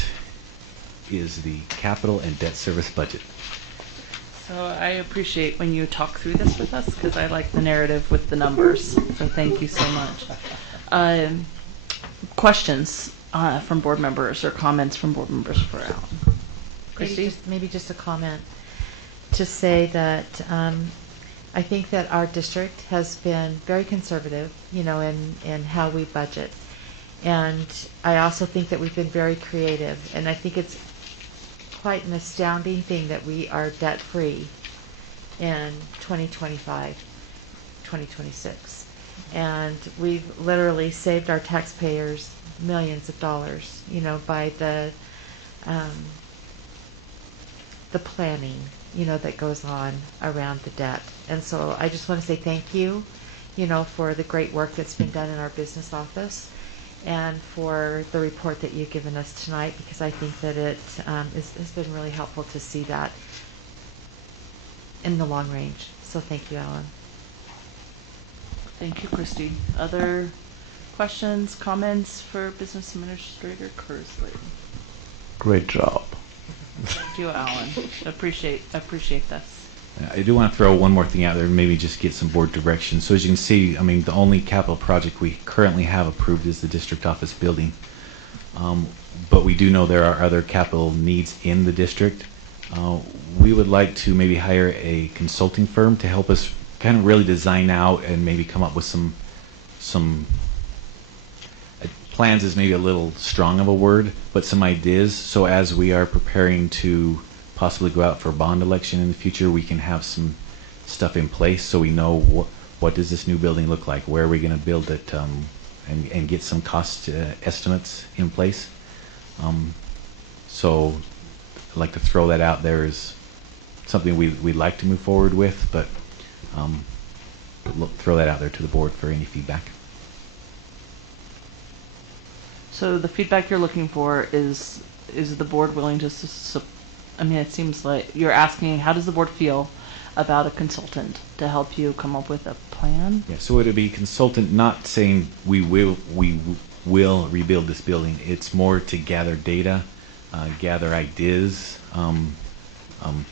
is the capital and debt service budget. So I appreciate when you talk through this with us because I like the narrative with the numbers. So thank you so much. Questions from board members or comments from board members for Alan? Christy? Maybe just a comment to say that I think that our district has been very conservative, in how we budget. And I also think that we've been very creative. And I think it's quite an astounding thing that we are debt-free in 2025, 2026. And we've literally saved our taxpayers millions of dollars, by the planning, that goes on around the debt. And so I just want to say thank you, for the great work that's been done in our business office and for the report that you've given us tonight, because I think that it has been really helpful to see that in the long range. So thank you, Alan. Thank you, Christy. Other questions, comments for Business Administrator Kersley? Great job. Thank you, Alan. Appreciate this. I do want to throw one more thing out there and maybe just get some board direction. So as you can see, the only capital project we currently have approved is the district office building. But we do know there are other capital needs in the district. We would like to maybe hire a consulting firm to help us kind of really design out and maybe come up with some plans is maybe a little strong of a word, but some ideas. So as we are preparing to possibly go out for a bond election in the future, we can have some stuff in place so we know what does this new building look like, where are we going to build it, and get some cost estimates in place. So I'd like to throw that out there as something we'd like to move forward with, but throw that out there to the board for any feedback. So the feedback you're looking for is the board willing to it seems like you're asking, how does the board feel about a consultant to help you come up with a plan? Yeah, so it would be consultant, not saying we will rebuild this building. It's more to gather data, gather ideas,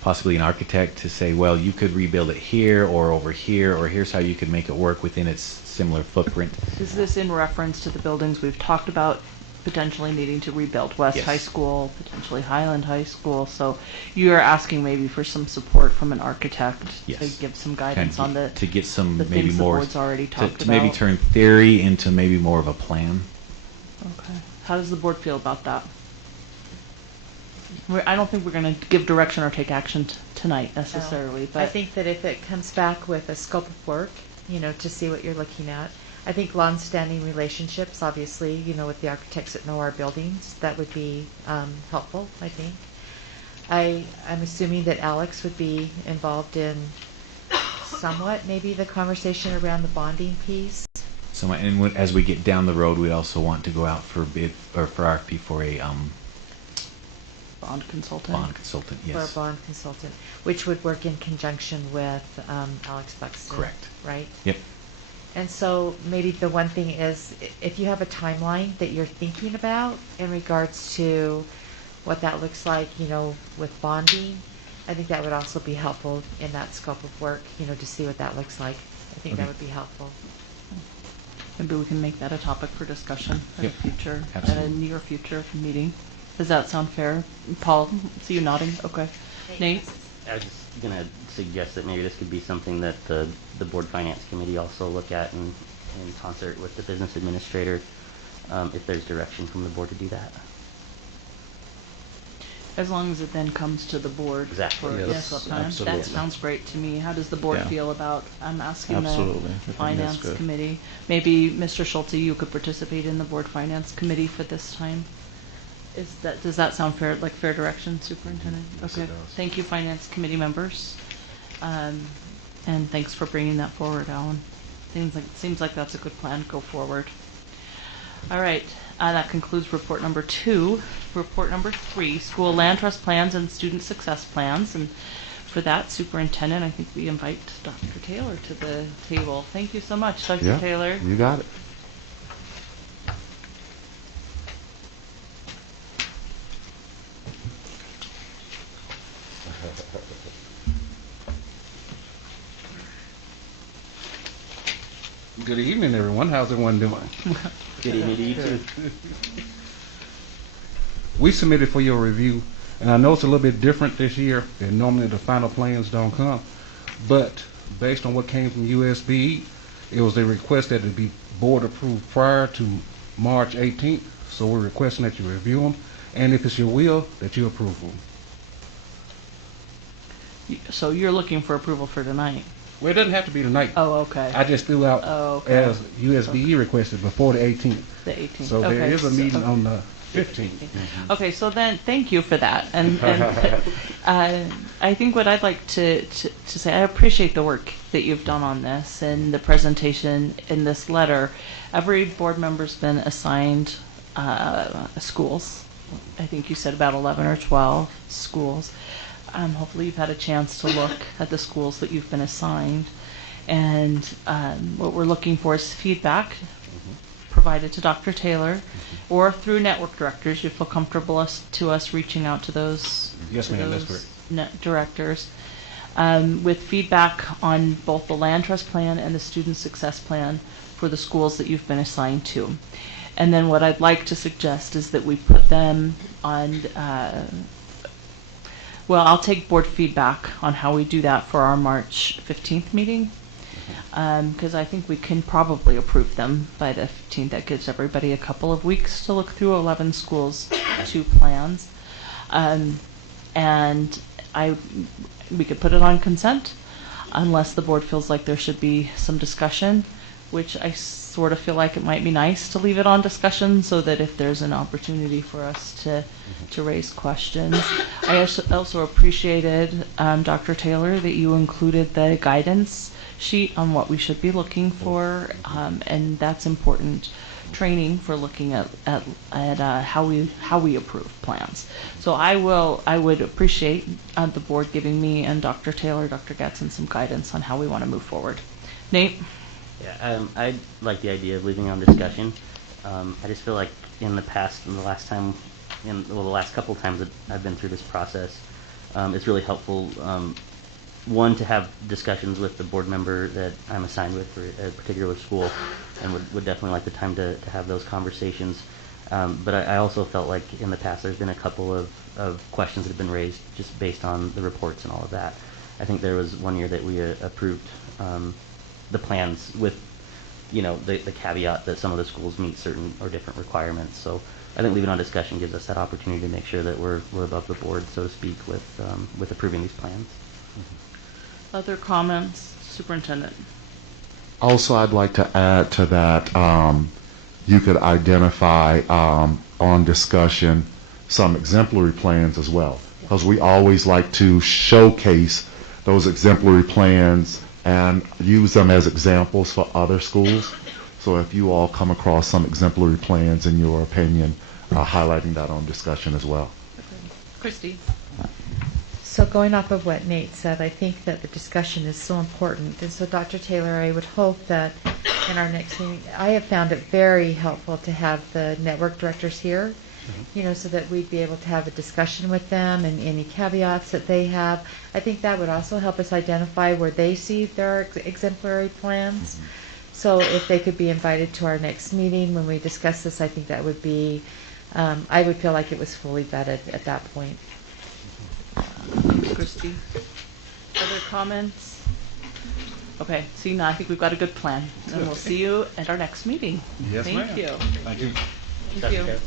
possibly an architect to say, well, you could rebuild it here or over here, or here's how you could make it work within its similar footprint. Is this in reference to the buildings we've talked about potentially needing to rebuild? West High School, potentially Highland High School. So you're asking maybe for some support from an architect to give some guidance on to get some maybe things more the board's already talked to about. Maybe turn theory into maybe more of a plan. Okay. How does the board feel about that? I don't think we're going to give direction or take action tonight necessarily, but I think that if it comes back with a scope of work, to see what you're looking at. I think long-standing relationships, obviously, with the architects that know our buildings, that would be helpful, I think. I'm assuming that Alex would be involved in somewhat, maybe the conversation around the bonding piece. So, and as we get down the road, we also want to go out for bid or for RFP for a bond consultant. Bond consultant, yes. For a bond consultant, which would work in conjunction with Alex Buxton. Correct. Right? Yep. And so maybe the one thing is, if you have a timeline that you're thinking about in regards to what that looks like, with bonding, I think that would also be helpful in that scope of work, to see what that looks like. I think that would be helpful. Maybe we can make that a topic for discussion at a future, Absolutely. at a near future meeting. Does that sound fair? Paul, see you nodding? Okay. Nate? I was just going to suggest that maybe this could be something that the board finance committee also look at in concert with the business administrator, if there's direction from the board to do that. As long as it then comes to the board. Exactly. For Yes, time. absolutely. That sounds great to me. How does the board Yeah. feel about, I'm asking Absolutely. I the think that's finance good. committee. Maybe Mr. Schulte, you could participate in the board finance committee for this time. Does that sound fair, like fair direction, Superintendent? Yes, it Okay. does. Thank you, finance committee members. And thanks for bringing that forward, Alan. Seems like that's a good plan. Go forward. All right. That concludes report number 2. Report number 3, school land trust plans and student success plans. And for that, Superintendent, I think we invite Dr. Taylor to the table. Thank you so much, Dr. Yeah, Taylor. you got it. Good evening, everyone. How's everyone doing? Good evening to you too. We submitted for your review, and I know it's a little bit different this year, and normally the final plans don't come, but based on what came from USB, it was a request that it be board approved prior to March 18th, so we're requesting that you review them, and if it's your will, that you approve them. So you're looking for approval for tonight? Well, it doesn't have to be tonight. Oh, okay. I just threw out as USB requested before the 18th. The 18th. So okay. there is a meeting on the 15th. Okay, so then thank you for that. And I think what I'd like to say, I appreciate the work that you've done on this and the presentation in this letter. Every board member's been assigned schools. I think you said about 11 or 12 schools. Hopefully you've had a chance to look at the schools that you've been assigned. And what we're looking for is feedback provided to Dr. Taylor or through network directors. You feel comfortable to us reaching out to those, yes, ma'am, that's correct. Directors with feedback on both the land trust plan and the student success plan for the schools that you've been assigned to. And then what I'd like to suggest is that we put them on well, I'll take board feedback on how we do that for our March 15th meeting, because I think we can probably approve them by the 15th. That gives everybody a couple of weeks to look through 11 schools, 2 plans. And we could put it on consent unless the board feels like there should be some discussion, which I sort of feel like it might be nice to leave it on discussion so that if there's an opportunity for us to raise questions. I also appreciated, Dr. Taylor, that you included the guidance sheet on what we should be looking for, and that's important training for looking at how we approve plans. So I would appreciate the board giving me and Dr. Taylor, Dr. Gatson, some guidance on how we want to move forward. Nate? Yeah, I like the idea of leaving on discussion. I just feel like in the past, the last couple of times that I've been through this process, it's really helpful, one, to have discussions with the board member that I'm assigned with for a particular school, and would definitely like the time to have those conversations. But I also felt like in the past there's been a couple of questions that have been raised just based on the reports and all of that. I think there was one year that we approved the plans with, the caveat that some of the schools meet certain or different requirements. So I think leaving on discussion gives us that opportunity to make sure that we're above the board, so to speak, with approving these plans. Other comments, Superintendent? Also, I'd like to add to that, you could identify on discussion some exemplary plans as well, because we always like to showcase those exemplary plans and use them as examples for other schools. So if you all come across some exemplary plans in your opinion, highlighting that on discussion as well. Christy? So going off of what Nate said, I think that the discussion is so important. And so Dr. Taylor, I would hope that in our next meeting, I have found it very helpful to have the network directors here, so that we'd be able to have a discussion with them and any caveats that they have. I think that would also help us identify where they see their exemplary plans. So if they could be invited to our next meeting when we discuss this, I think that would be, I would feel like it was fully vetted at that point. Thanks, Christy. Other comments? Okay, see, now I think we've got a good plan, and we'll see you at our next meeting. Yes, ma'am. Thank you. Thank you. Thank you.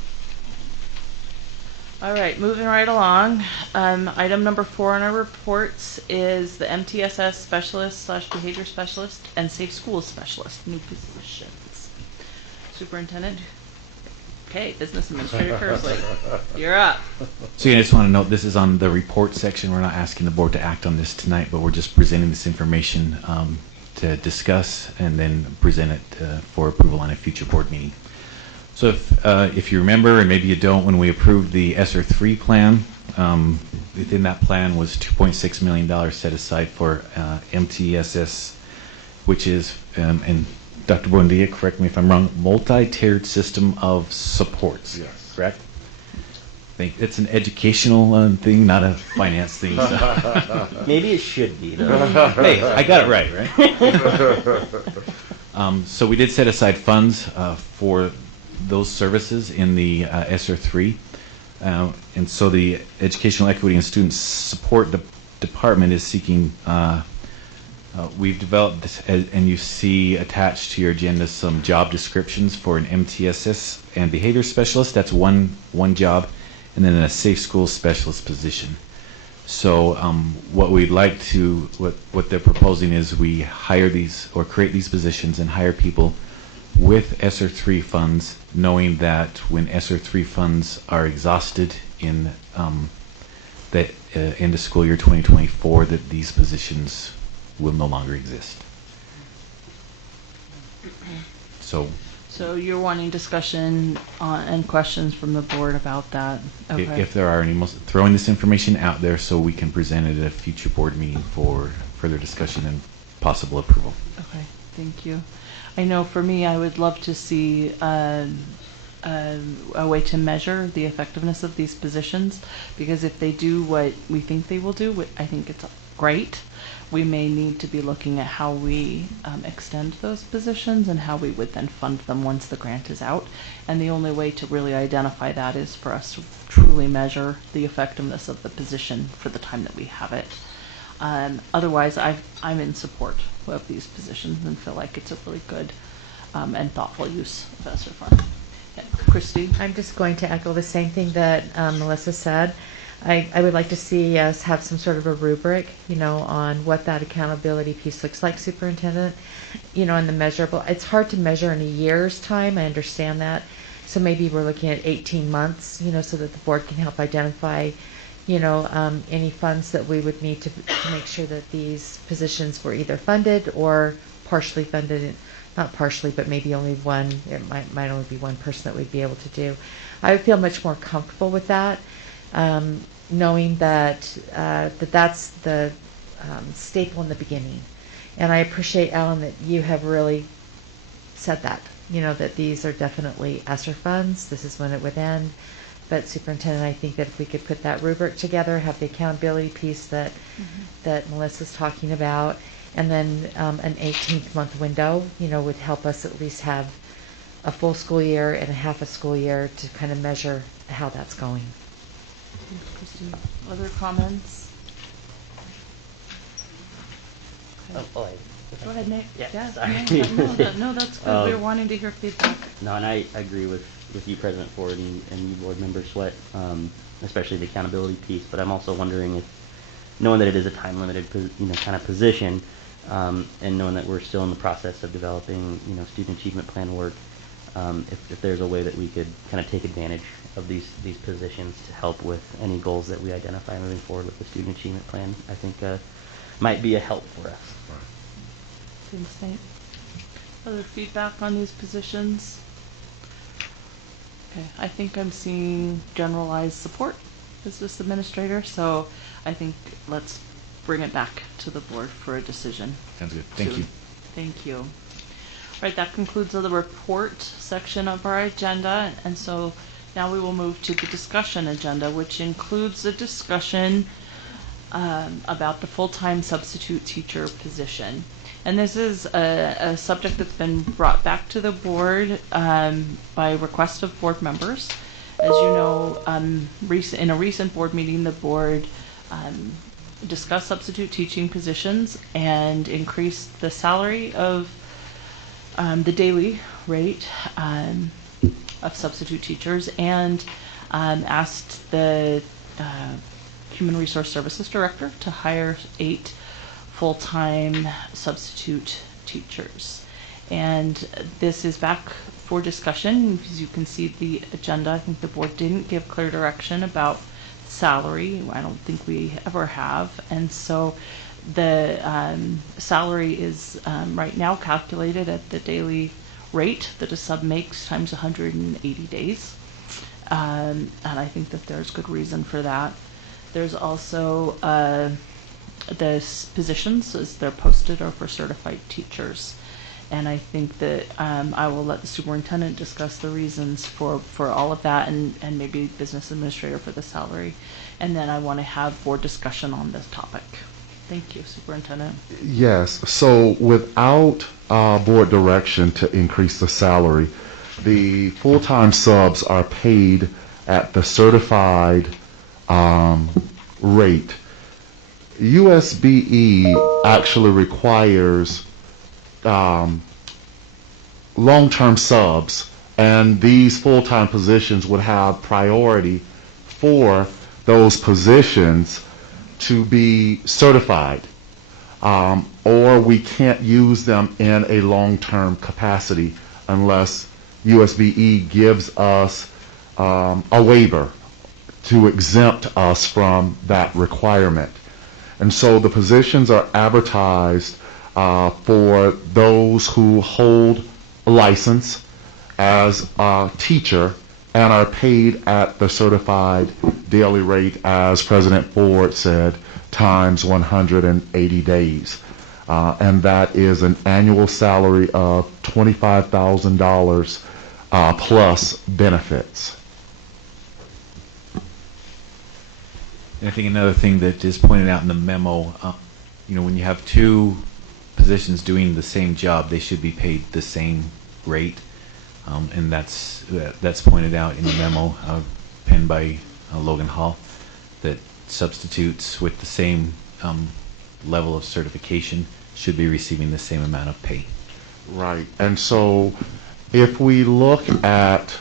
All right, moving right along. Item number 4 on our reports is the MTSS specialist / behavior specialist and safe schools specialist, new positions. Superintendent? Okay, Business Administrator Kersley, you're up. So I just want to note this is on the report section. We're not asking the board to act on this tonight, but we're just presenting this information to discuss and then present it for approval on a future board meeting. So if you remember, and maybe you don't, when we approved the ESSER 3 plan, within that plan was $2.6 million set aside for MTSS, which is, and Dr. Buendia, correct me if I'm wrong, multi-tiered system of supports. Yes. Correct? I think it's an educational thing, not a finance thing. So. Maybe it should be, though. Hey, I got it right? So we did set aside funds for those services in the ESSER 3. And so the Educational Equity and Student Support Department is seeking, we've developed, and you see attached to your agenda some job descriptions for an MTSS and behavior specialist. That's one job, and then a safe school specialist position. So what we'd like to, what they're proposing is we hire these or create these positions and hire people with ESSER 3 funds, knowing that when ESSER 3 funds are exhausted in the end of school year 2024, that these positions will no longer exist. So you're wanting discussion and questions from the board about that? Okay. If there are any, throwing this information out there so we can present it at a future board meeting for further discussion and possible approval. Okay, thank you. I know for me, I would love to see a way to measure the effectiveness of these positions, because if they do what we think they will do, I think it's great. We may need to be looking at how we extend those positions and how we would then fund them once the grant is out. And the only way to really identify that is for us to truly measure the effectiveness of the position for the time that we have it. Otherwise, I'm in support of these positions and feel like it's a really good and thoughtful use of ESSER funds. Yeah. Christy? I'm just going to echo the same thing that Melissa said. I would like to see us have some sort of a rubric, on what that accountability piece looks like, superintendent, and the measurable. It's hard to measure in a year's time. I understand that. So maybe we're looking at 18 months, so that the board can help identify, any funds that we would need to make sure that these positions were either funded or partially funded. Not partially, but maybe only one. It might only be one person that we'd be able to do. I would feel much more comfortable with that. Knowing that that's the staple in the beginning. And I appreciate, Alan, that you have really said that, that these are definitely ESSER funds. This is when it would end. But Superintendent, I think that if we could put that rubric together, have the accountability piece that Melissa's talking about, and then an 18-month window, would help us at least have a full school year and a half a school year to kind of measure how that's going. Other comments? Okay. Go ahead, Nick. Yeah, sorry. No, that's good. We were wanting to hear feedback. No, and I agree with you, President Ford, and you, Board Member Sweat, especially the accountability piece. But I'm also wondering if, knowing that it is a time-limited, kind of position, and knowing that we're still in the process of developing, student achievement plan work, if there's a way that we could kind of take advantage of these positions to help with any goals that we identify moving forward with the student achievement plan, I think might be a help for us. Thanks, Nate. Other feedback on these positions? Okay, I think I'm seeing generalized support, business administrator, so I think let's bring it back to the board for a decision. Sounds good. Thank you. Thank you. All right, that concludes the report section of our agenda, and so now we will move to the discussion agenda, which includes a discussion about the full-time substitute teacher position. And this is a subject that's been brought back to the board by request of board members. As you know, in a recent board meeting, the board discussed substitute teaching positions and increased the salary of the daily rate of substitute teachers, and asked the Human Resource Services Director to hire 8 full-time substitute teachers. And this is back for discussion. As you can see the agenda, I think the board didn't give clear direction about salary. I don't think we ever have. And so the salary is right now calculated at the daily rate that a sub makes times 180 days. And I think that there's good reason for that. There's also the positions as they're posted are for certified teachers. And I think that I will let the superintendent discuss the reasons for all of that, and maybe business administrator for the salary. And then I want to have board discussion on this topic. Thank you, Superintendent. Yes, so without board direction to increase the salary, the full-time subs are paid at the certified rate. USBE actually requires long-term subs, and these full-time positions would have priority for those positions to be certified, or we can't use them in a long-term capacity unless USBE gives us a waiver to exempt us from that requirement. And so the positions are advertised for those who hold a license as a teacher and are paid at the certified daily rate, as President Ford said, times 180 days. And that is an annual salary of $25,000 plus benefits. And I think another thing that is pointed out in the memo, when you have two positions doing the same job, they should be paid the same rate. And that's pointed out in the memo penned by Logan Hall, that substitutes with the same level of certification should be receiving the same amount of pay. Right. And so if we look at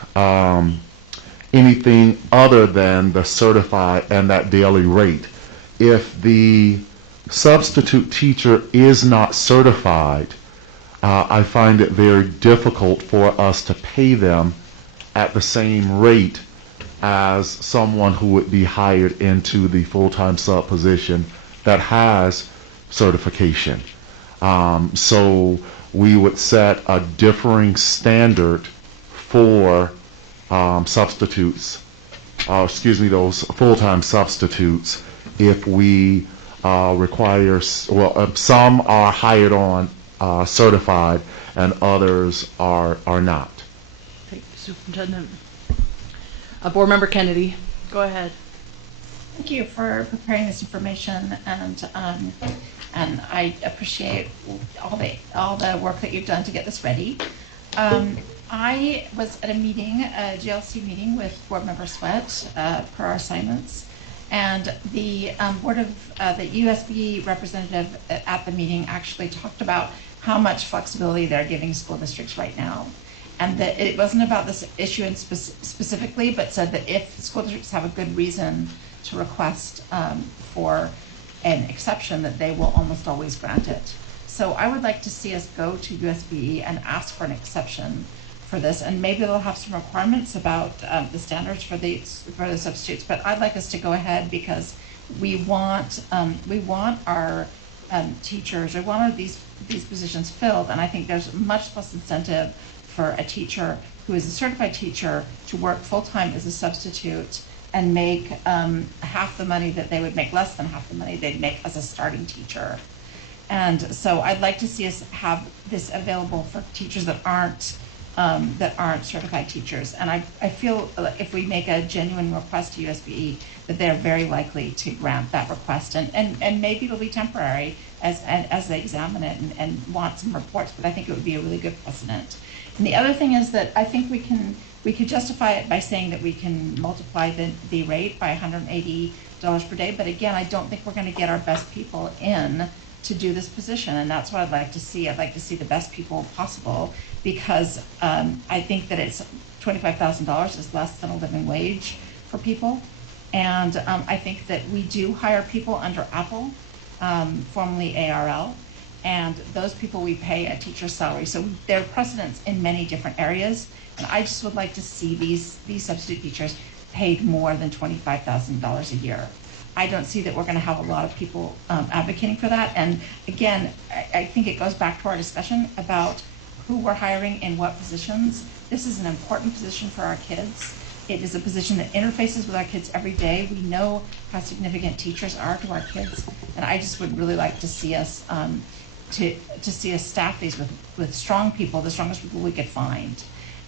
anything other than the certified and that daily rate, if the substitute teacher is not certified, I find it very difficult for us to pay them at the same rate as someone who would be hired into the full-time sub position that has certification. So we would set a differing standard for substitutes, those full-time substitutes, if we require, some are hired on certified and others are not. Thank you, Superintendent. Board Member Kennedy, go ahead. Thank you for preparing this information, and I appreciate all the work that you've done to get this ready. I was at a meeting, a GLC meeting with Board Member Sweat per our assignments, and the the USB representative at the meeting actually talked about how much flexibility they're giving school districts right now. And that it wasn't about this issue specifically, but said that if school districts have a good reason to request for an exception, that they will almost always grant it. So I would like to see us go to USBE and ask for an exception for this, and maybe they'll have some requirements about the standards for the substitutes. But I'd like us to go ahead because we want our teachers, we want these positions filled, and I think there's much less incentive for a teacher who is a certified teacher to work full-time as a substitute and make half the money that they would make, less than half the money they'd make as a starting teacher. And so I'd like to see us have this available for teachers that aren't certified teachers. And I feel if we make a genuine request to USBE, that they're very likely to grant that request. And maybe it'll be temporary as they examine it and want some reports, but I think it would be a really good precedent. And the other thing is that I think we could justify it by saying that we can multiply the rate by $180 per day. But again, I don't think we're going to get our best people in to do this position, and that's what I'd like to see. I'd like to see the best people possible, because I think that it's $25,000 is less than a living wage for people. And I think that we do hire people under Apple, formerly ARL, and those people we pay a teacher's salary. So there are precedents in many different areas, and I just would like to see these substitute teachers paid more than $25,000 a year. I don't see that we're going to have a lot of people advocating for that. And again, I think it goes back to our discussion about who we're hiring in what positions. This is an important position for our kids. It is a position that interfaces with our kids every day. We know how significant teachers are to our kids, and I just would really like to see us see us staff these with strong people, the strongest people we could find.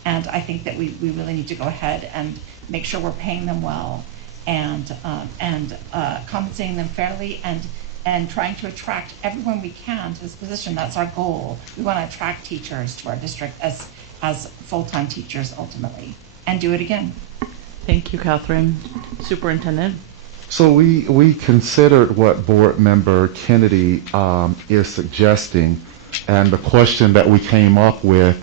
And I think that we really need to go ahead and make sure we're paying them well and compensating them fairly, and and trying to attract everyone we can to this position. That's our goal. We want to attract teachers to our district as full-time teachers ultimately, and do it again. Thank you, Catherine. Superintendent? So we considered what Board Member Kennedy is suggesting, and the question that we came up with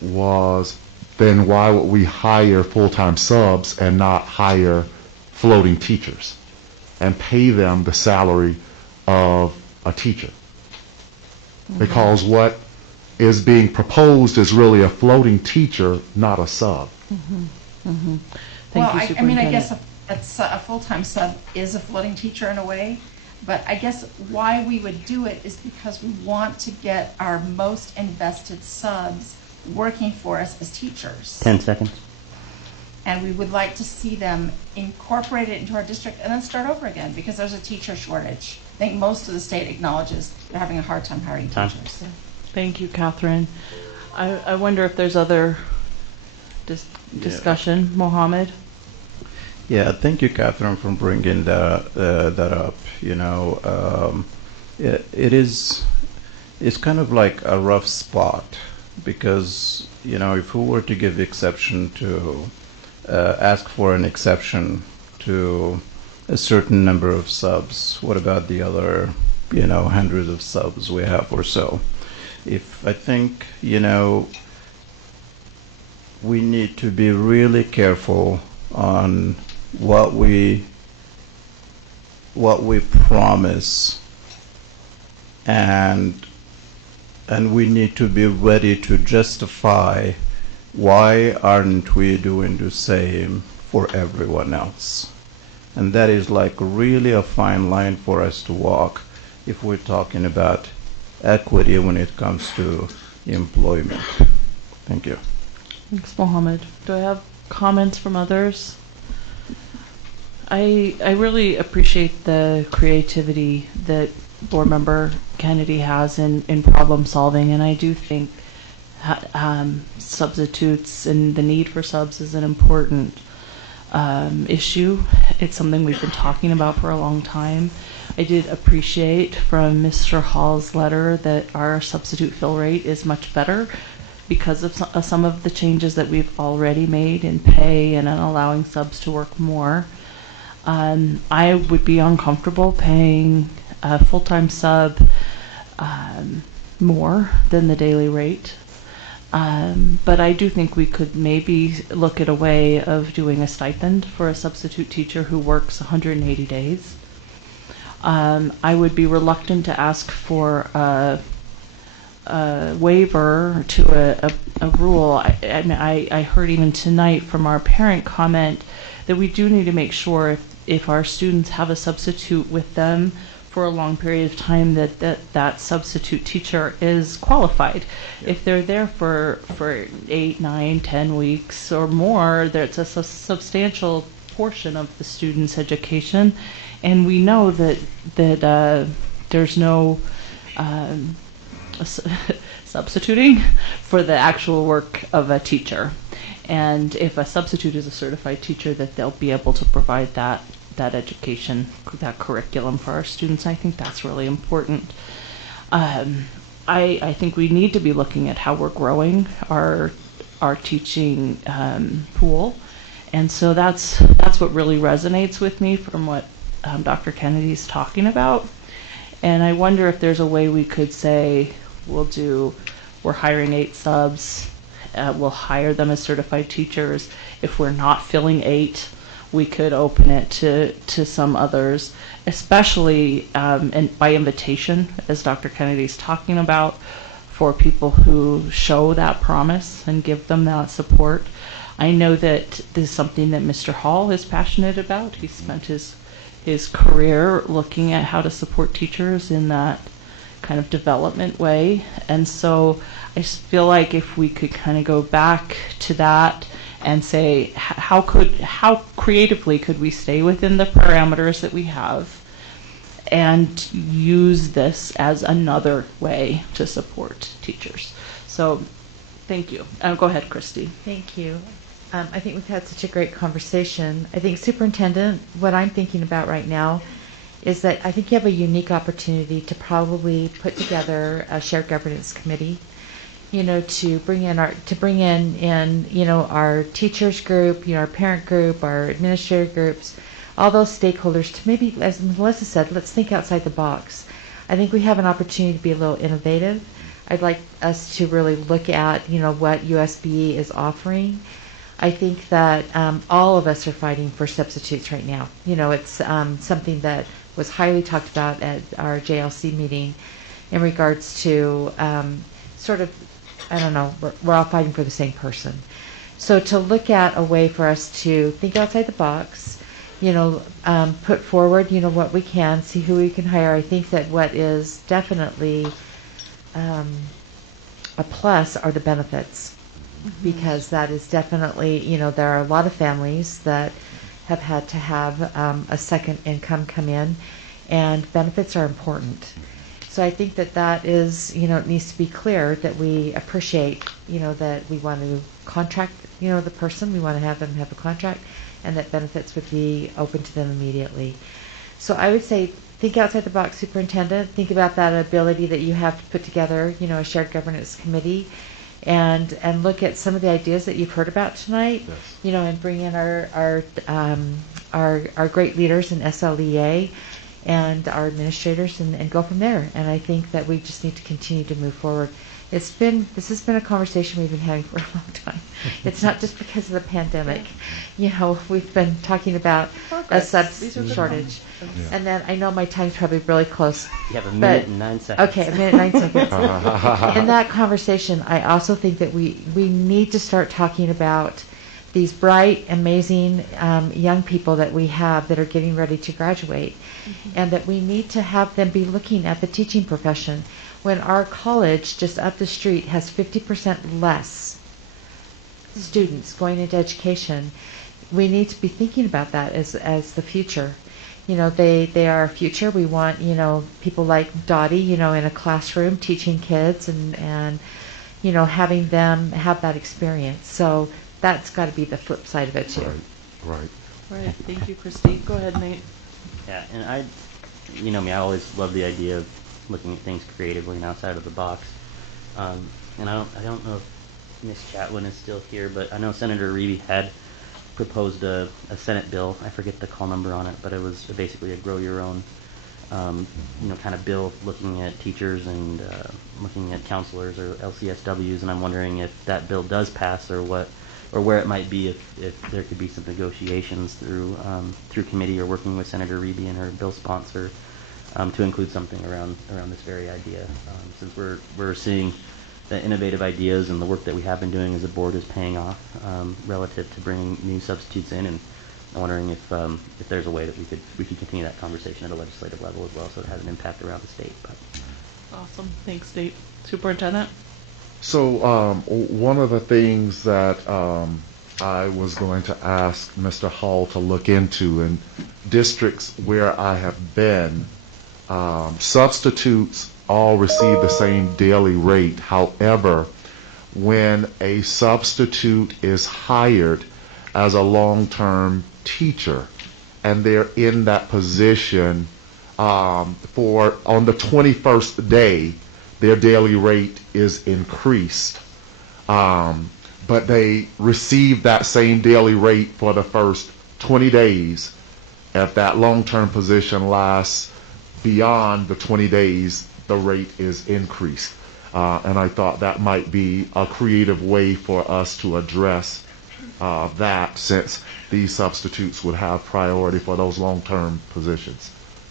was, then why would we hire full-time subs and not hire floating teachers and pay them the salary of a teacher? Because what is being proposed is really a floating teacher, not a sub. Thank you, I mean, I guess Superintendent. a full-time sub is a floating teacher in a way, but I guess why we would do it is because we want to get our most invested subs working for us as teachers. 10 seconds. And we would like to see them incorporate it into our district and then start over again, because there's a teacher shortage. I think most of the state acknowledges they're having a hard time hiring teachers. Thank you, Catherine. I wonder if there's other discussion. Mohammed? Yeah, thank you, Catherine, for bringing that up. You know, it's kind of like a rough spot, because, you know, if we were to give exception to ask for an exception to a certain number of subs, what about the other, you know, hundreds of subs we have or so? If I think, you know, we need to be really careful on what we promise, and we need to be ready to justify why aren't we doing the same for everyone else. And that is like really a fine line for us to walk if we're talking about equity when it comes to employment. Thank you. Thanks, Mohammed. Do I have comments from others? I really appreciate the creativity that Board Member Kennedy has in problem solving, and I do think substitutes and the need for subs is an important issue. It's something we've been talking about for a long time. I did appreciate from Mr. Hall's letter that our substitute fill rate is much better because of some of the changes that we've already made in pay and in allowing subs to work more. I would be uncomfortable paying a full-time sub more than the daily rate. But I do think we could maybe look at a way of doing a stipend for a substitute teacher who works 180 days. I would be reluctant to ask for a waiver to a rule. I heard even tonight from our parent comment that we do need to make sure if our students have a substitute with them for a long period of time that substitute teacher is qualified. Yeah. If they're there for 8, 9, 10 weeks or more, that's a substantial portion of the student's education, and we know that there's no substituting for the actual work of a teacher. And if a substitute is a certified teacher, that they'll be able to provide that education, that curriculum for our students. I think that's really important. I think we need to be looking at how we're growing our teaching pool, and so that's what really resonates with me from what Dr. Kennedy's talking about. And I wonder if there's a way we could say we're hiring 8 subs. We'll hire them as certified teachers. If we're not filling 8, we could open it to some others, especially and by invitation, as Dr. Kennedy's talking about, for people who show that promise and give them that support. I know that this is something that Mr. Hall is passionate about. He spent his career looking at how to support teachers in that kind of development way. And so I just feel like if we could kind of go back to that and say, how creatively could we stay within the parameters that we have and use this as another way to support teachers. So thank you. Go ahead, Christy. Thank you. I think we've had such a great conversation. I think, Superintendent, what I'm thinking about right now is that I think you have a unique opportunity to probably put together a shared governance committee, to bring in our teachers group, our parent group, our administrator groups, all those stakeholders to maybe, as Melissa said, let's think outside the box. I think we have an opportunity to be a little innovative. I'd like us to really look at, what USB is offering. I think that all of us are fighting for substitutes right now. It's something that was highly talked about at our JLC meeting in regards to we're all fighting for the same person. So to look at a way for us to think outside the box, put forward, what we can, see who we can hire. I think that what is definitely a plus are the benefits, because that is definitely, there are a lot of families that have had to have a second income come in, and benefits are important. So I think that is, it needs to be clear that we appreciate, that we want to contract, the person, we want to have them have a contract, and that benefits would be open to them immediately. So I would say, think outside the box, superintendent. Think about that ability that you have to put together, a shared governance committee, and look at some of the ideas that you've heard about tonight, Yes. And bring in our great leaders in SLEA and our administrators and go from there. And I think that we just need to continue to move forward. This has been a conversation we've been having for a long time. It's not just because of the pandemic. We've been talking about a subs shortage. Yeah. And then I know my time's probably really close. You have a minute and 9 seconds. Okay, a minute and 9 seconds. In that conversation, I also think that we need to start talking about these bright, amazing young people that we have that are getting ready to graduate, and that we need to have them be looking at the teaching profession. When our college just up the street has 50% less students going into education, we need to be thinking about that as the future. They are our future. We want, people like Dottie, in a classroom teaching kids and having them have that experience. So that's got to be the flip side of it too. Right. Right. Thank you, Christy. Go ahead, Nate. Yeah, and I always love the idea of looking at things creatively and outside of the box. And I don't know if Ms. Chatwin is still here, but I know Senator Reedy had proposed a Senate bill. I forget the call number on it, but it was basically a grow your own, kind of bill looking at teachers and looking at counselors or LCSWs. And I'm wondering if that bill does pass, or where it might be if there could be some negotiations through committee or working with Senator Reedy and her bill sponsor to include something around this very idea. Since we're seeing the innovative ideas and the work that we have been doing as a board is paying off relative to bringing new substitutes in, and I'm wondering if there's a way that we could continue that conversation at a legislative level as well, so it has an impact around the state. But. Awesome. Thanks, Nate. Superintendent? So one of the things that I was going to ask Mr. Hall to look into in districts where I have been, substitutes all receive the same daily rate. However, when a substitute is hired as a long-term teacher and they're in that position on the 21st day, their daily rate is increased. But they receive that same daily rate for the first 20 days. If that long-term position lasts beyond the 20 days, the rate is increased. And I thought that might be a creative way for us to address that, since these substitutes would have priority for those long-term positions.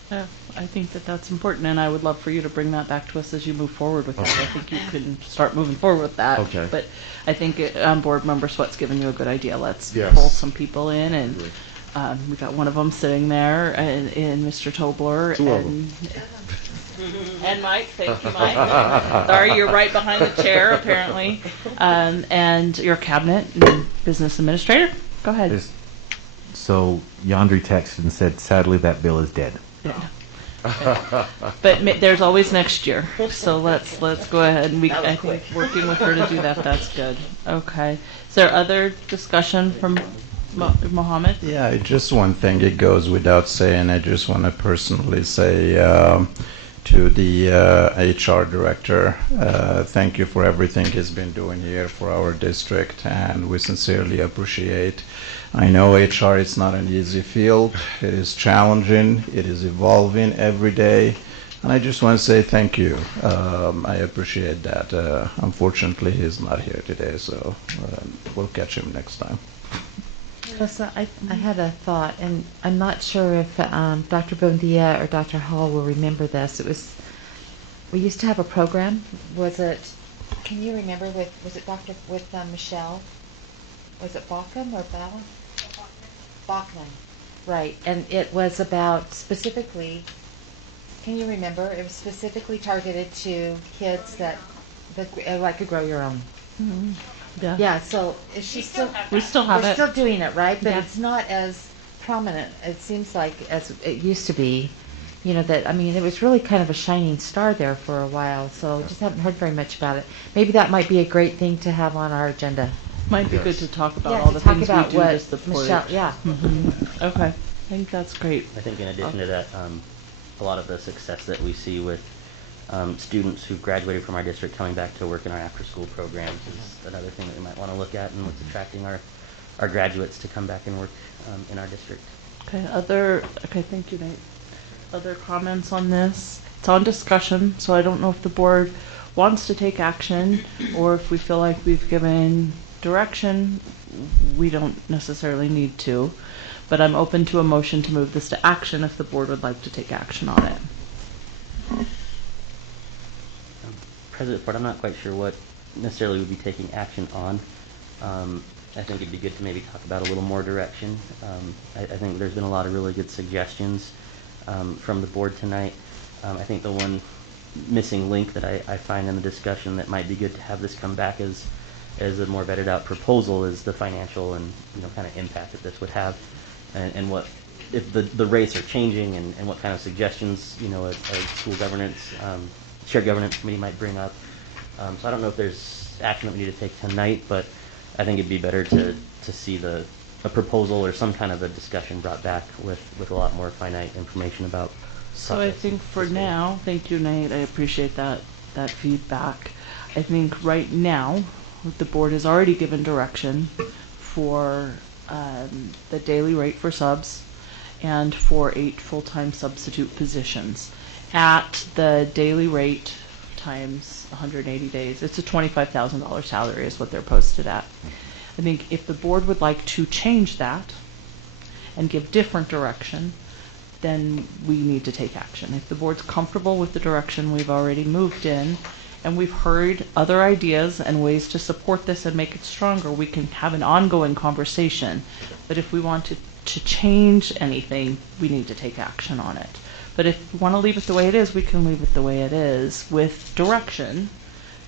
Yeah, I think that's important, and I would love for you to bring that back to us as you move forward with that. I think you can start moving forward with that. Okay. But I think Board Member Sweat's given you a good idea. Let's Yes. pull some people in, and we got one of them sitting there, in Mr. Tobler. Two of them. And Mike, thank you, Mike. Sorry, you're right behind the chair, apparently. And your cabinet and business administrator. Go ahead. So Yandri texted and said, sadly, that bill is dead. Yeah. But there's always next year. So let's go ahead. And I think working with her to do that's good. Okay. Is there other discussion from Mohammed? Yeah, just one thing, it goes without saying. I just want to personally say to the HR director, thank you for everything he's been doing here for our district, and we sincerely appreciate. I know HR is not an easy field. It is challenging. It is evolving every day. And I just want to say thank you. I appreciate that. Unfortunately, he's not here today, so we'll catch him next time. Melissa, I had a thought, and I'm not sure if Dr. Bondia or Dr. Hall will remember this. We used to have a program. Can you remember was it Michelle? Was it Bauckham or Ballin? Bachman. Right, and it was about specifically, can you remember? It was specifically targeted to kids that like to grow your own. Mm-hmm. Yeah. Yeah, so is she still? We still have We're it. still doing it, right? But Yeah. it's not as prominent. It seems like as it used to be. You know that. I mean, it was really kind of a shining star there for a while. So just haven't heard very much about it. Maybe that might be a great thing to have on our agenda. Might be good to talk about Yeah, all to the talk things about we do what to support Michelle. it. Yeah. Mm-hmm. Okay, I think that's great. I think in addition to that, a lot of the success that we see with students who graduated from our district coming back to work in our after-school programs is another thing that we might want to look at, and what's attracting our graduates to come back and work in our district. Okay, thank you, Nate. Other comments on this? It's on discussion, so I don't know if the board wants to take action, or if we feel like we've given direction, we don't necessarily need to. But I'm open to a motion to move this to action if the board would like to take action on it. President Ford, I'm not quite sure what necessarily we'd be taking action on. I think it'd be good to maybe talk about a little more direction. I think there's been a lot of really good suggestions from the board tonight. I think the one missing link that I find in the discussion that might be good to have this come back as a more vetted out proposal is the financial and kind of impact that this would have, and what if the rates are changing, and what kind of suggestions a school governance shared governance committee might bring up. So I don't know if there's action that we need to take tonight, but I think it'd be better to see a proposal or some kind of a discussion brought back with a lot more finite information about. So I think for now, thank you, Nate. I appreciate that feedback. I think right now the board has already given direction for the daily rate for subs and for 8 full-time substitute positions at the daily rate times 180 days. It's a $25,000 salary is what they're posted at. I think if the board would like to change that and give different direction, then we need to take action. If the board's comfortable with the direction we've already moved in, and we've heard other ideas and ways to support this and make it stronger, we can have an ongoing conversation. But if we want to change anything, we need to take action on it. But if we want to leave it the way it is, we can leave it the way it is with direction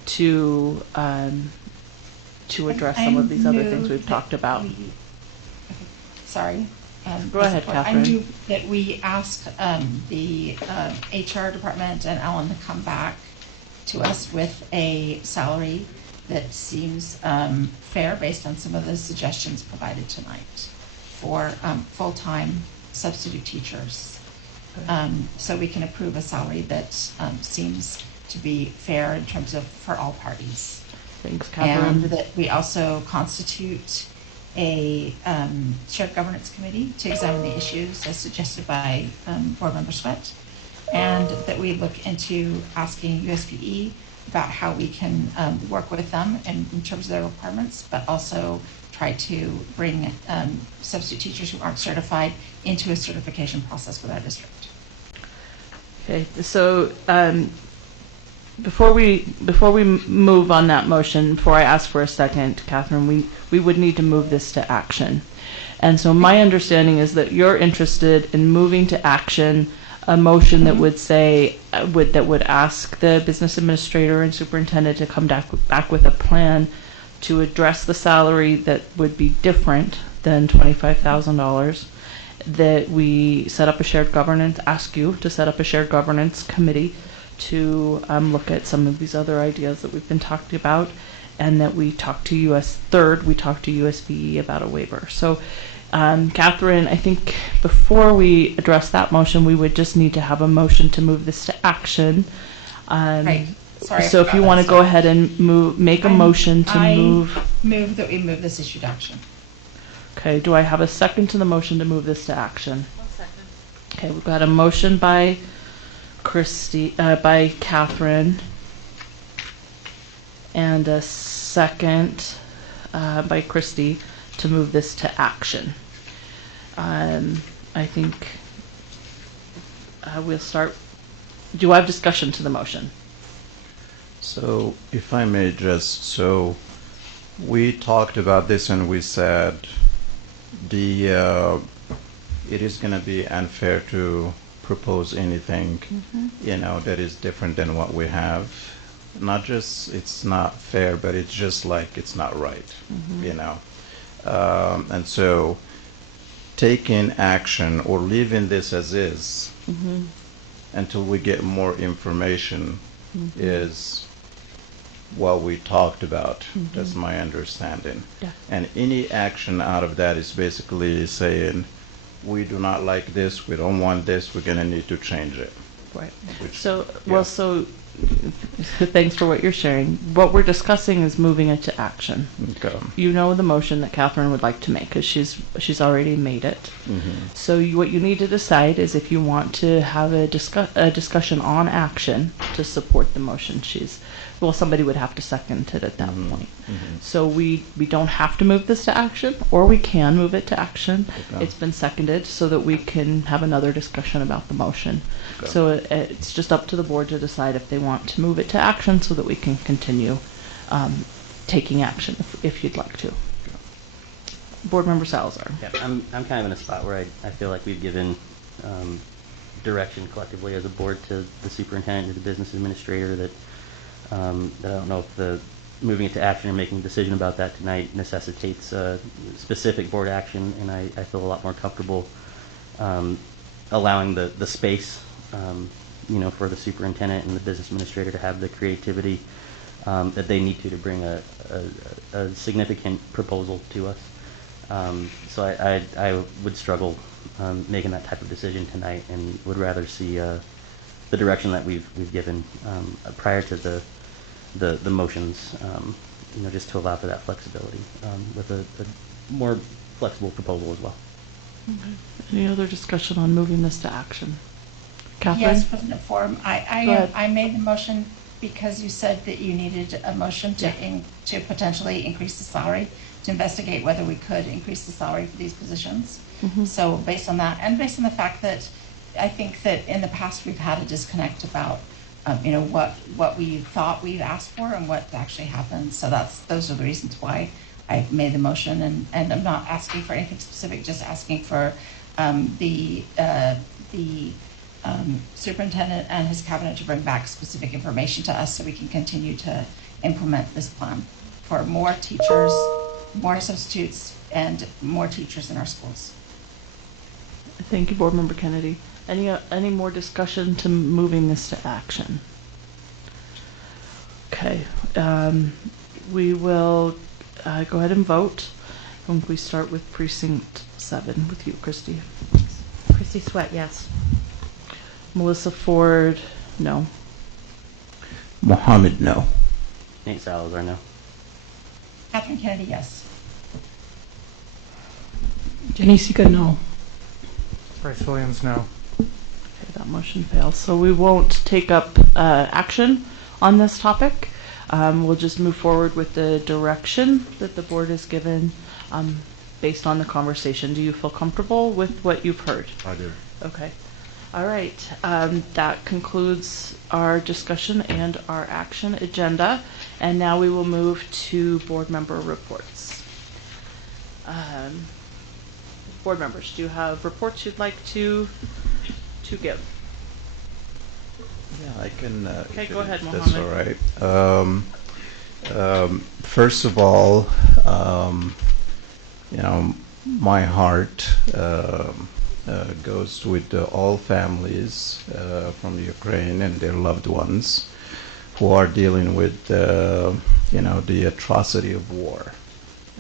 to address some of these other things we've talked about. Sorry. Go ahead, Catherine. I move that we ask the HR department and Ellen to come back to us with a salary that seems fair based on some of the suggestions provided tonight for full-time substitute teachers. So we can approve a salary that seems to be fair in terms of for all parties. Thanks, Catherine. And that we also constitute a shared governance committee to examine the issues as suggested by Board Member Sweat, and that we look into asking USPE about how we can work with them in terms of their requirements, but also try to bring substitute teachers who aren't certified into a certification process with our district. Okay, so before we move on that motion, before I ask for a second, Catherine, we would need to move this to action. And so my understanding is that you're interested in moving to action a motion that would say that would ask the business administrator and superintendent to come back with a plan to address the salary that would be different than $25,000. That we set up a shared governance, ask you to set up a shared governance committee to look at some of these other ideas that we've been talking about, and that we talk to USBE about a waiver. So Catherine, I think before we address that motion, we would just need to have a motion to move this to action. Right. Sorry, I So if forgot you that. want to go Sorry. ahead and make a motion to move. Move that we move this issue to action. Okay, do I have a second to the motion to move this to action? I'll second. Okay, we've got a motion by Catherine, and a second by Christy to move this to action. I think we'll start. Do I have discussion to the motion? So, if I may just, so we talked about this and we said it is going to be unfair to propose anything, that is different than what we have. Not just it's not fair, but it's just like it's not right, and so taking action or leaving this as is until we get more information is what we talked about. That's my understanding. Yeah. And any action out of that is basically saying, we do not like this, we don't want this, we're going to need to change it. Right. Which- So, yeah. well, so thanks for what you're sharing. What we're discussing is moving it to action. Okay. You know the motion that Catherine would like to make, because she's already made it. So what you need to decide is if you want to have a discussion on action to support the motion. Somebody would have to second it at that point. So we don't have to move this to action, or we can move it to action. Okay. It's been seconded so that we can have another discussion about the motion. Okay. So it's just up to the board to decide if they want to move it to action so that we can continue taking action if you'd like to. Board Member Salazar. Yeah, I'm kind of in a spot where I feel like we've given direction collectively as a board to the superintendent and the business administrator that I don't know if the moving it to action or making a decision about that tonight necessitates specific board action, and I feel a lot more comfortable allowing the space for the superintendent and the business administrator to have the creativity that they need to bring a significant proposal to us. So I would struggle making that type of decision tonight, and would rather see the direction that we've given prior to the motions, just to allow for that flexibility with a more flexible proposal as well. Any other discussion on moving this to action? Catherine? Yes, President Forum. Go ahead. I made the motion because you said that you needed a motion to potentially increase the salary, to investigate whether we could increase the salary for these positions. So based on that, and based on the fact that I think that in the past we've had a disconnect about what we thought we'd asked for and what actually happened. So those are the reasons why I made the motion, and I'm not asking for anything specific, just asking for the superintendent and his cabinet to bring back specific information to us so we can continue to implement this plan for more teachers, more substitutes, and more teachers in our schools. Thank you, Board Member Kennedy. Any more discussion to moving this to action? Okay, we will go ahead and vote. I think we start with Precinct 7 with you, Christy. Christy Sweat, yes. Melissa Ford, no. Mohammed, no. Nate Salazar, no. Catherine Kennedy, yes. Jenny Sika, no. Bryce Williams, no. Okay, that motion fails. So we won't take up action on this topic. We'll just move forward with the direction that the board has given based on the conversation. Do you feel comfortable with what you've heard? I do. Okay. All right. That concludes our discussion and our action agenda. And now we will move to board member reports. Board members, do you have reports you'd like to give? Yeah, I can. Okay, go ahead, That's Mohammed. all right. First of all, my heart goes with all families from Ukraine and their loved ones who are dealing with, the atrocity of war,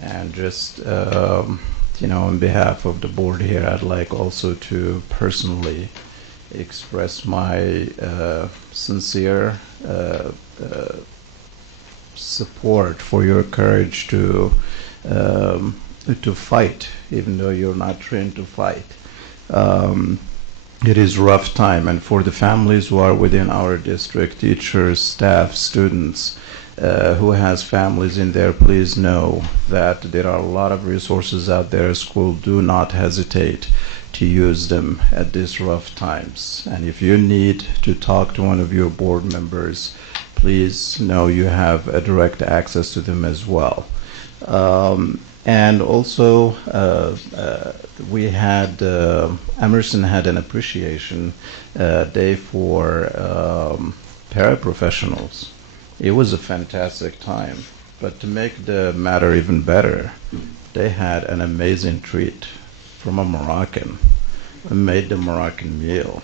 and just on behalf of the board here, I'd like also to personally express my sincere support for your courage to fight, even though you're not trained to fight. It is rough time, and for the families who are within our district, teachers, staff, students, who has families in there, please know that there are a lot of resources out there. School, do not hesitate to use them at these rough times. And if you need to talk to one of your board members, please know you have a direct access to them as well. And also, we had, Emerson had an appreciation day for paraprofessionals. It was a fantastic time. But to make the matter even better, they had an amazing treat from a Moroccan who made the Moroccan meal.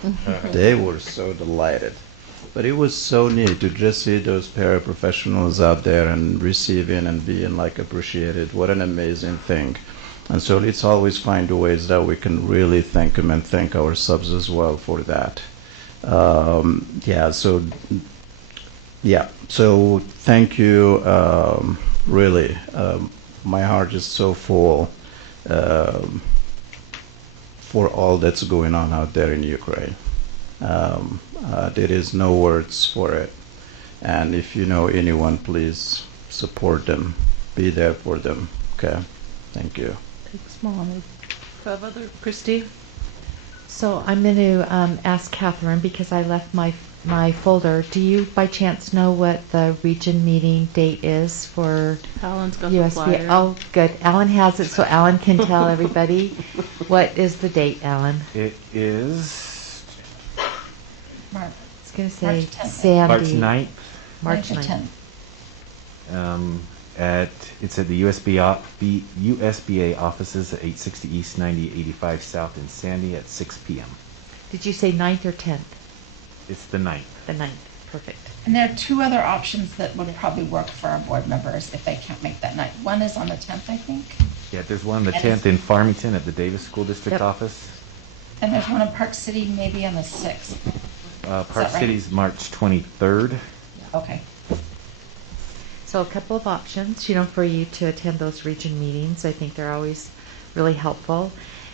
They were so delighted. But it was so neat to just see those paraprofessionals out there and receiving and being like appreciated. What an amazing thing. And so let's always find ways that we can really thank them and thank our subs as well for that. So thank you, really. My heart is so full for all that's going on out there in Ukraine. There is no words for it. And if you know anyone, please support them. Be there for them. Okay? Thank you. Thanks, Mohammed. Have other, Christy? So I'm going to ask Catherine, because I left my folder. Do you by chance know what the region meeting date is for Alan's got the USB? flyer. Oh, good. Alan has it, so Alan can tell everybody. What is the date, Alan? It is I was going to say March 10th. Sandy. March 9th. March 9th. It's at the USBA offices at 860 East, 9085 South in Sandy at 6 p.m. Did you say 9th or 10th? It's the 9th. The 9th. Perfect. And there are two other options that would probably work for our board members if they can't make that night. One is on the 10th, I think, Yeah, there's one on the And 10th in Farmington at the Davis School District Yep. office. and there's one in Park City maybe on the 6th. Park right? City's March 23rd. Okay. So a couple of options, for you to attend those region meetings. I think they're always really helpful.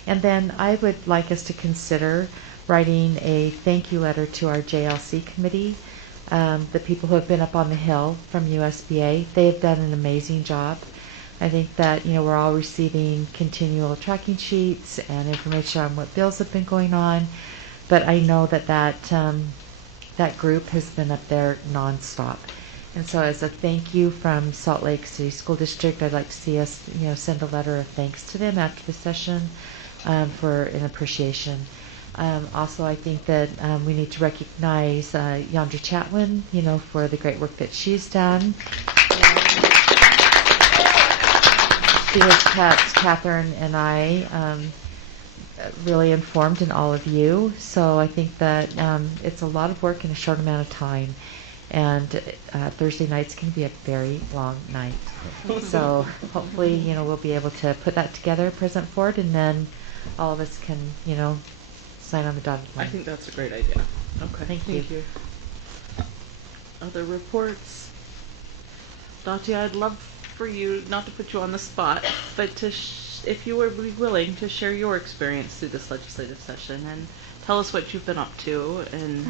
And then I would like us to consider writing a thank you letter to our JLC committee, the people who have been up on the Hill from USBA. They have done an amazing job. I think that, we're all receiving continual tracking sheets and information on what bills have been going on. But I know that group has been up there nonstop. And so as a thank you from Salt Lake City School District, I'd like to see us, send a letter of thanks to them after the session for an appreciation. Also, I think that we need to recognize Yandra Chatwin, for the great work that she's done. She has kept Catherine and I really informed, and all of you. So I think that it's a lot of work in a short amount of time. And Thursday night's going to be a very long night. So hopefully, we'll be able to put that together, present forward, and then all of us can, sign on the dotted line. I think that's a great idea. Okay. Thank you. Other reports? Dottie, I'd love for you, not to put you on the spot, but to if you would be willing to share your experience through this legislative session and tell us what you've been up to, and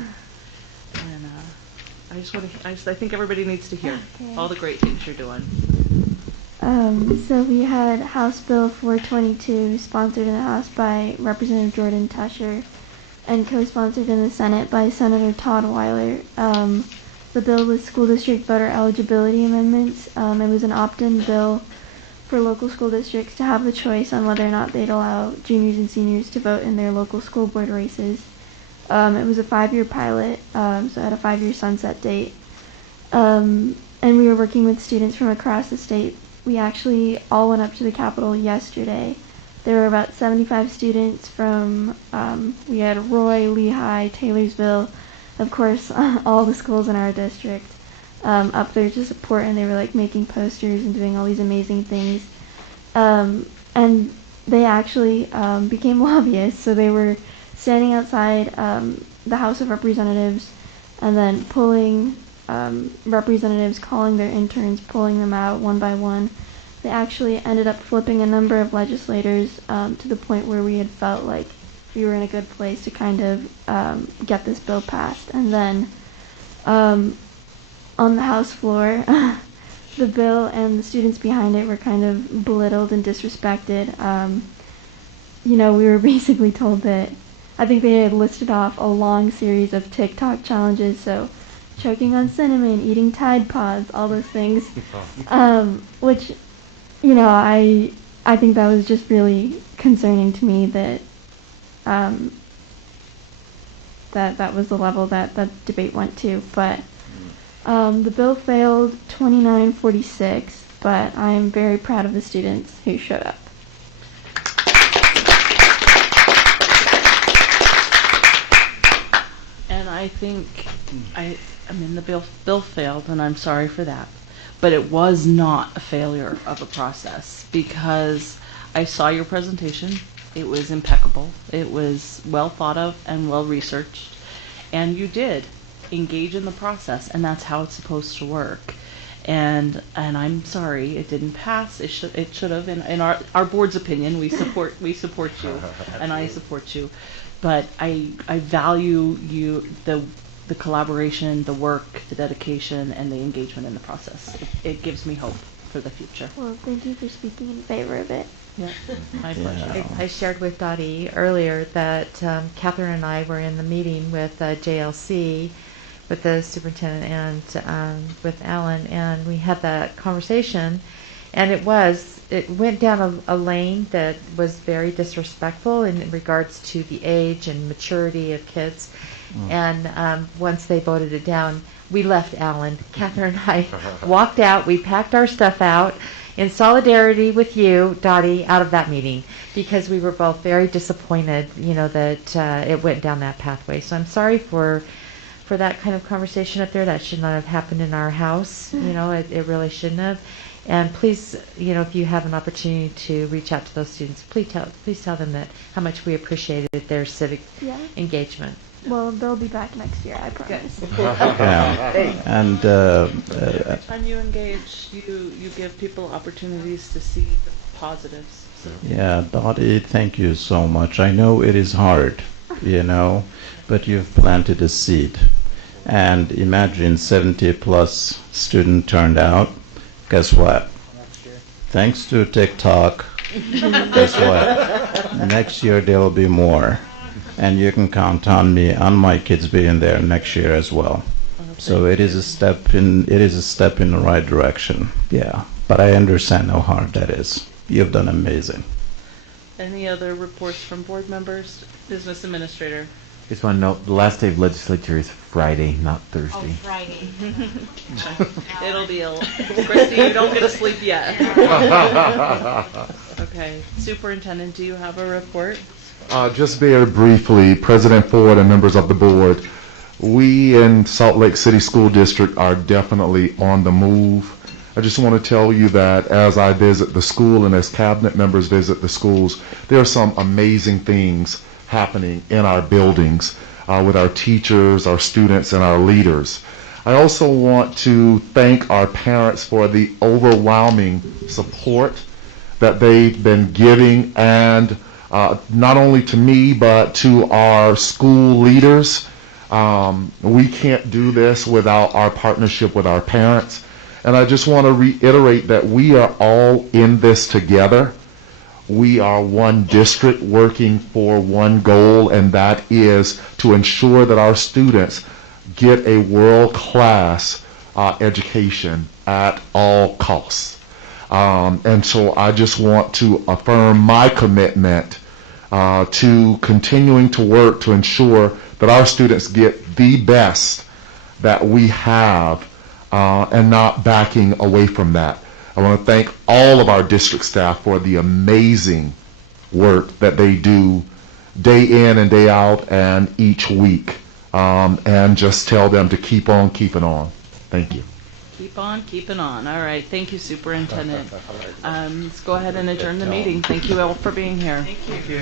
I think everybody needs to hear all the great things you're doing. So we had House Bill 422 sponsored in the House by Representative Jordan Tusher and co-sponsored in the Senate by Senator Todd Weiler. The bill was school district voter eligibility amendments. It was an opt-in bill for local school districts to have the choice on whether or not they'd allow juniors and seniors to vote in their local school board races. It was a 5-year pilot, so it had a 5-year sunset date. And we were working with students from across the state. We actually all went up to the Capitol yesterday. There were about 75 students from, we had Roy, Lehigh, Taylorsville, of course, all the schools in our district, up there to support, and they were making posters and doing all these amazing things. And they actually became lobbyists. So they were standing outside the House of Representatives and then pulling representatives, calling their interns, pulling them out one by one. They actually ended up flipping a number of legislators to the point where we had felt like we were in a good place to kind of get this bill passed. And then on the House floor, the bill and the students behind it were kind of belittled and disrespected. We were basically told that, I think they had listed off a long series of TikTok challenges, so choking on cinnamon, eating Tide Pods, all those things, which, I think that was just really concerning to me that that was the level that the debate went to. But the bill failed 29-46, but I'm very proud of the students who showed up. And I think, I mean, the bill failed, and I'm sorry for that. But it was not a failure of a process, because I saw your presentation. It was impeccable. It was well thought of and well researched. And you did engage in the process, and that's how it's supposed to work. And I'm sorry it didn't pass. It should have. In our board's opinion, we support you, and I support you. But I value the collaboration, the work, the dedication, and the engagement in the process. It gives me hope for the future. Well, thank you for speaking in favor of it. Yeah, my pleasure. I shared with Dottie earlier that Catherine and I were in the meeting with JLC, with the superintendent and with Alan, and we had that conversation, and it went down a lane that was very disrespectful in regards to the age and maturity of kids. And once they voted it down, we left Alan. Catherine and I walked out. We packed our stuff out in solidarity with you, Dottie, out of that meeting, because we were both very disappointed, that it went down that pathway. So I'm sorry for that kind of conversation up there. That should not have happened in our house. It really shouldn't have. And please, if you have an opportunity to reach out to those students, please tell them that how much we appreciated their civic engagement. Well, they'll be back next year, I promise. And every time you engage, you give people opportunities to see the positives. So. Yeah, Dottie, thank you so much. I know it is hard, but you've planted a seed. And imagine 70+ student turned out. Guess what? Thanks to TikTok, guess what? Next year there will be more. And you can count on me, on my kids being there next year as well. So it is a step in the right direction. Yeah, but I understand how hard that is. You've done amazing. Any other reports from board members? Business administrator. Just want to note, the last day of legislature is Friday, not Thursday. Oh, Friday. It'll be Christy, you don't get to sleep yet. Okay. Superintendent, do you have a report? Just very briefly, President Ford and members of the board, we in Salt Lake City School District are definitely on the move. I just want to tell you that as I visit the school and as cabinet members visit the schools, there are some amazing things happening in our buildings with our teachers, our students, and our leaders. I also want to thank our parents for the overwhelming support that they've been giving, and not only to me, but to our school leaders. We can't do this without our partnership with our parents. And I just want to reiterate that we are all in this together. We are one district working for one goal, and that is to ensure that our students get a world-class education at all costs. And so I just want to affirm my commitment to continuing to work to ensure that our students get the best that we have and not backing away from that. I want to thank all of our district staff for the amazing work that they do day in and day out and each week, and just tell them to keep on keeping on. Thank you. Keep on keeping on. All right. Thank you, Superintendent. Let's go ahead and adjourn the meeting. Thank you all for being here. Thank you.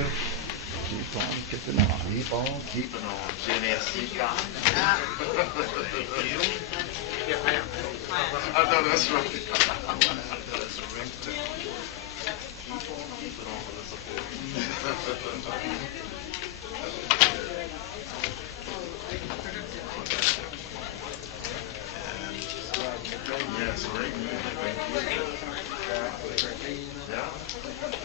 Keep on keeping on. Keep on keeping on, Janice. I know that's right. Yes, great. Thank you. Yeah.